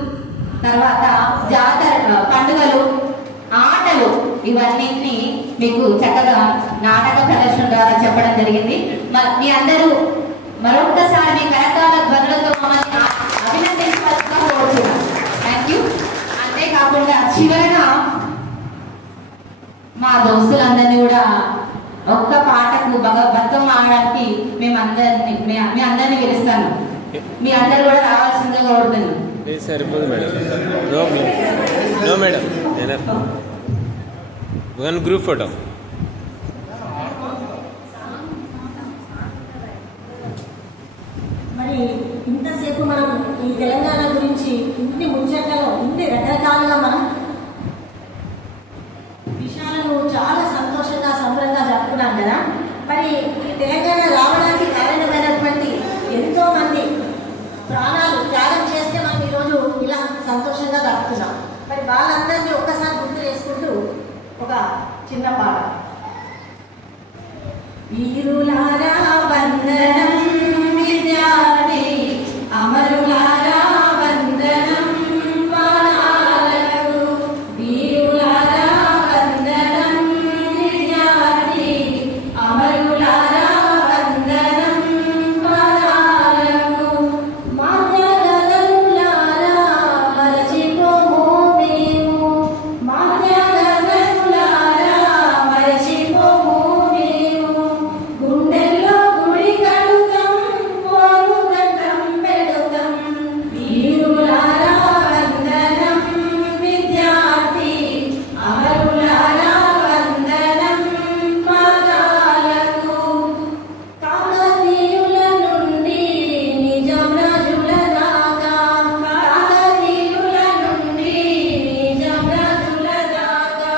తర్వాత పండుగలు, ఆటలు, ఇవన్నింటినీ మీకు చక్కగా నాటక ప్రదర్శన ద్వారా చెప్పడం జరిగింది. మీ అందరూ మరొక్కసారి మీ కరతాళ ధ్వనులతో మమ్మల్ని అభినందించవలసిగా కోరుతున్నాను. Thank you. అంతేకాకుండా చివరగా మా దోస్తులందరినీ కూడా ఒక్క పాటకు బతుకమ్మ ఆడడానికి మీ అందరినీ పిలుస్తాను. మీ అందరు కూడా రావాల్సిందిగా కోరుతున్నాను. సరిపోదు madam. No madam. One group photo. మరి ఇంతసేపు మనం ఈ తెలంగాణ గురించి ఇన్ని ముచ్చటలో ఇన్ని రకరకాలుగా మనం విషయాలను చాలా సంతోషంగా సంబరంగా జరుపుకున్నాం కదా. మరి ఈ తెలంగాణ రావడానికి కారణమైనటువంటి ఎంతో మంది ప్రాణాలు త్యాగం చేస్తే మనం ఈరోజు ఇలా సంతోషంగా జరుపుతున్నాం. మరి వాళ్ళందరినీ ఒక్కసారి గుర్తు చేసుకుంటూ ఒక చిన్న పాట. వీరులారా వందనం విద్యార్థి అమరులారా వందనం వానాలకు. వీరులారా వందనం విద్యార్థి అమరులారా వందనం వానాలకు. మాత్యాగనులారా మరచిపోము మేము, మాత్యాగనులారా మరచిపోము మేము. గుండెల్లో గుడి కడుతాం, పోరు గంటం పెడుతాం. వీరులారా వందనం విద్యార్థి అమరులారా వందనం పాదాలకు. కాకతీయుల నుండి నిజాం రాజుల దాకా, కాకతీయుల నుండి నిజాం రాజుల దాకా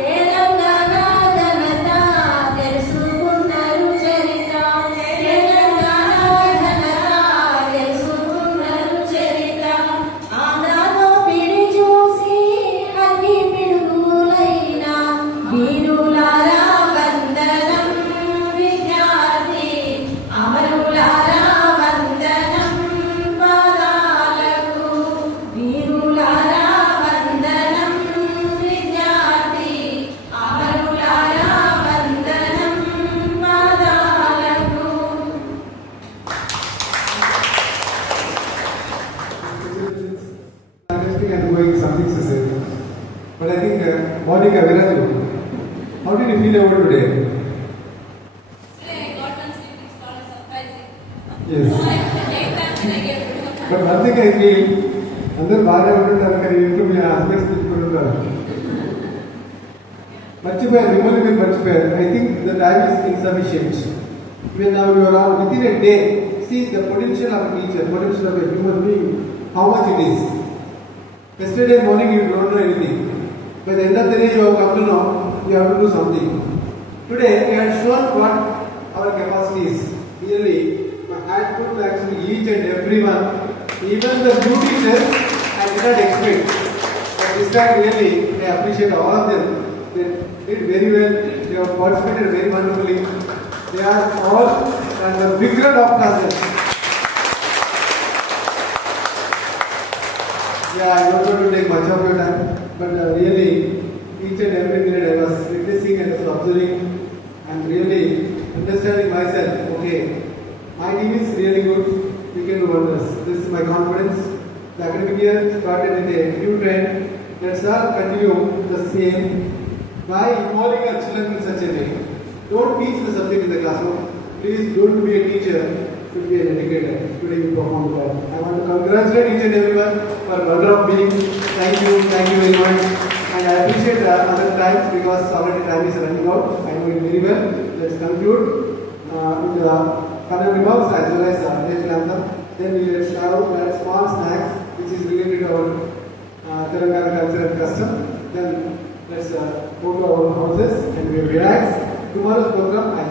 తెలంగాణ ఘనత తెలుసుకున్నారు చరిత్ర. తెలంగాణ ఘనత తెలుసుకున్నారు చరిత్ర. ఆంధ్రాలో పిడి చూసి అగ్గి పిడుగులైన వీరులారా వందనం విద్యార్థి అమరులారా వందనం పాదాలకు. వీరులారా వందనం విద్యార్థి అమరులారా వందనం పాదాలకు. Interesting and doing something specific. But I think Monica, where are you? How did you feel about today? Yes. But one thing I feel, అందరూ బాగా ఉంటుంటారు కానీ ఇంట్లో మీ హస్బెండ్స్ తీసుకుంటుంటారు. మర్చిపోయారు, మిమ్మల్ని మీరు మర్చిపోయారు. I think the time is insufficient. Even now you are all within a day. See the potential of a teacher, potential of a human being, how much it is. Yesterday morning you don't know anything. By the end of the day you have come to know you have to do something. Today we have shown what our capacity is. Really, my hat put thanks to each and everyone. Even the new teachers I did not expect. But this time really I appreciate all of them. They did very well. They have participated very wonderfully. They are all and a big round of applause. Yeah, I don't want to take much of your time, but really, each and every minute I was witnessing and was observing and really understanding myself. Okay, my team is really good. We can do wonders. This is my confidence. The academic year started with a new trend. Let's all continue the same by involving our children in such a way. Don't teach the subject in the classroom. Please don't be a teacher. Should be an educator. Today you perform well. I want to congratulate each and everyone for wonder of being. Thank you very much. And I appreciate other times because already time is running out. I know it very well. Let's conclude with the final remarks as well as national anthem. Then we will have that small snacks which is related to our Telangana culture and custom. Then let's go to our houses and we will relax. Tomorrow's program I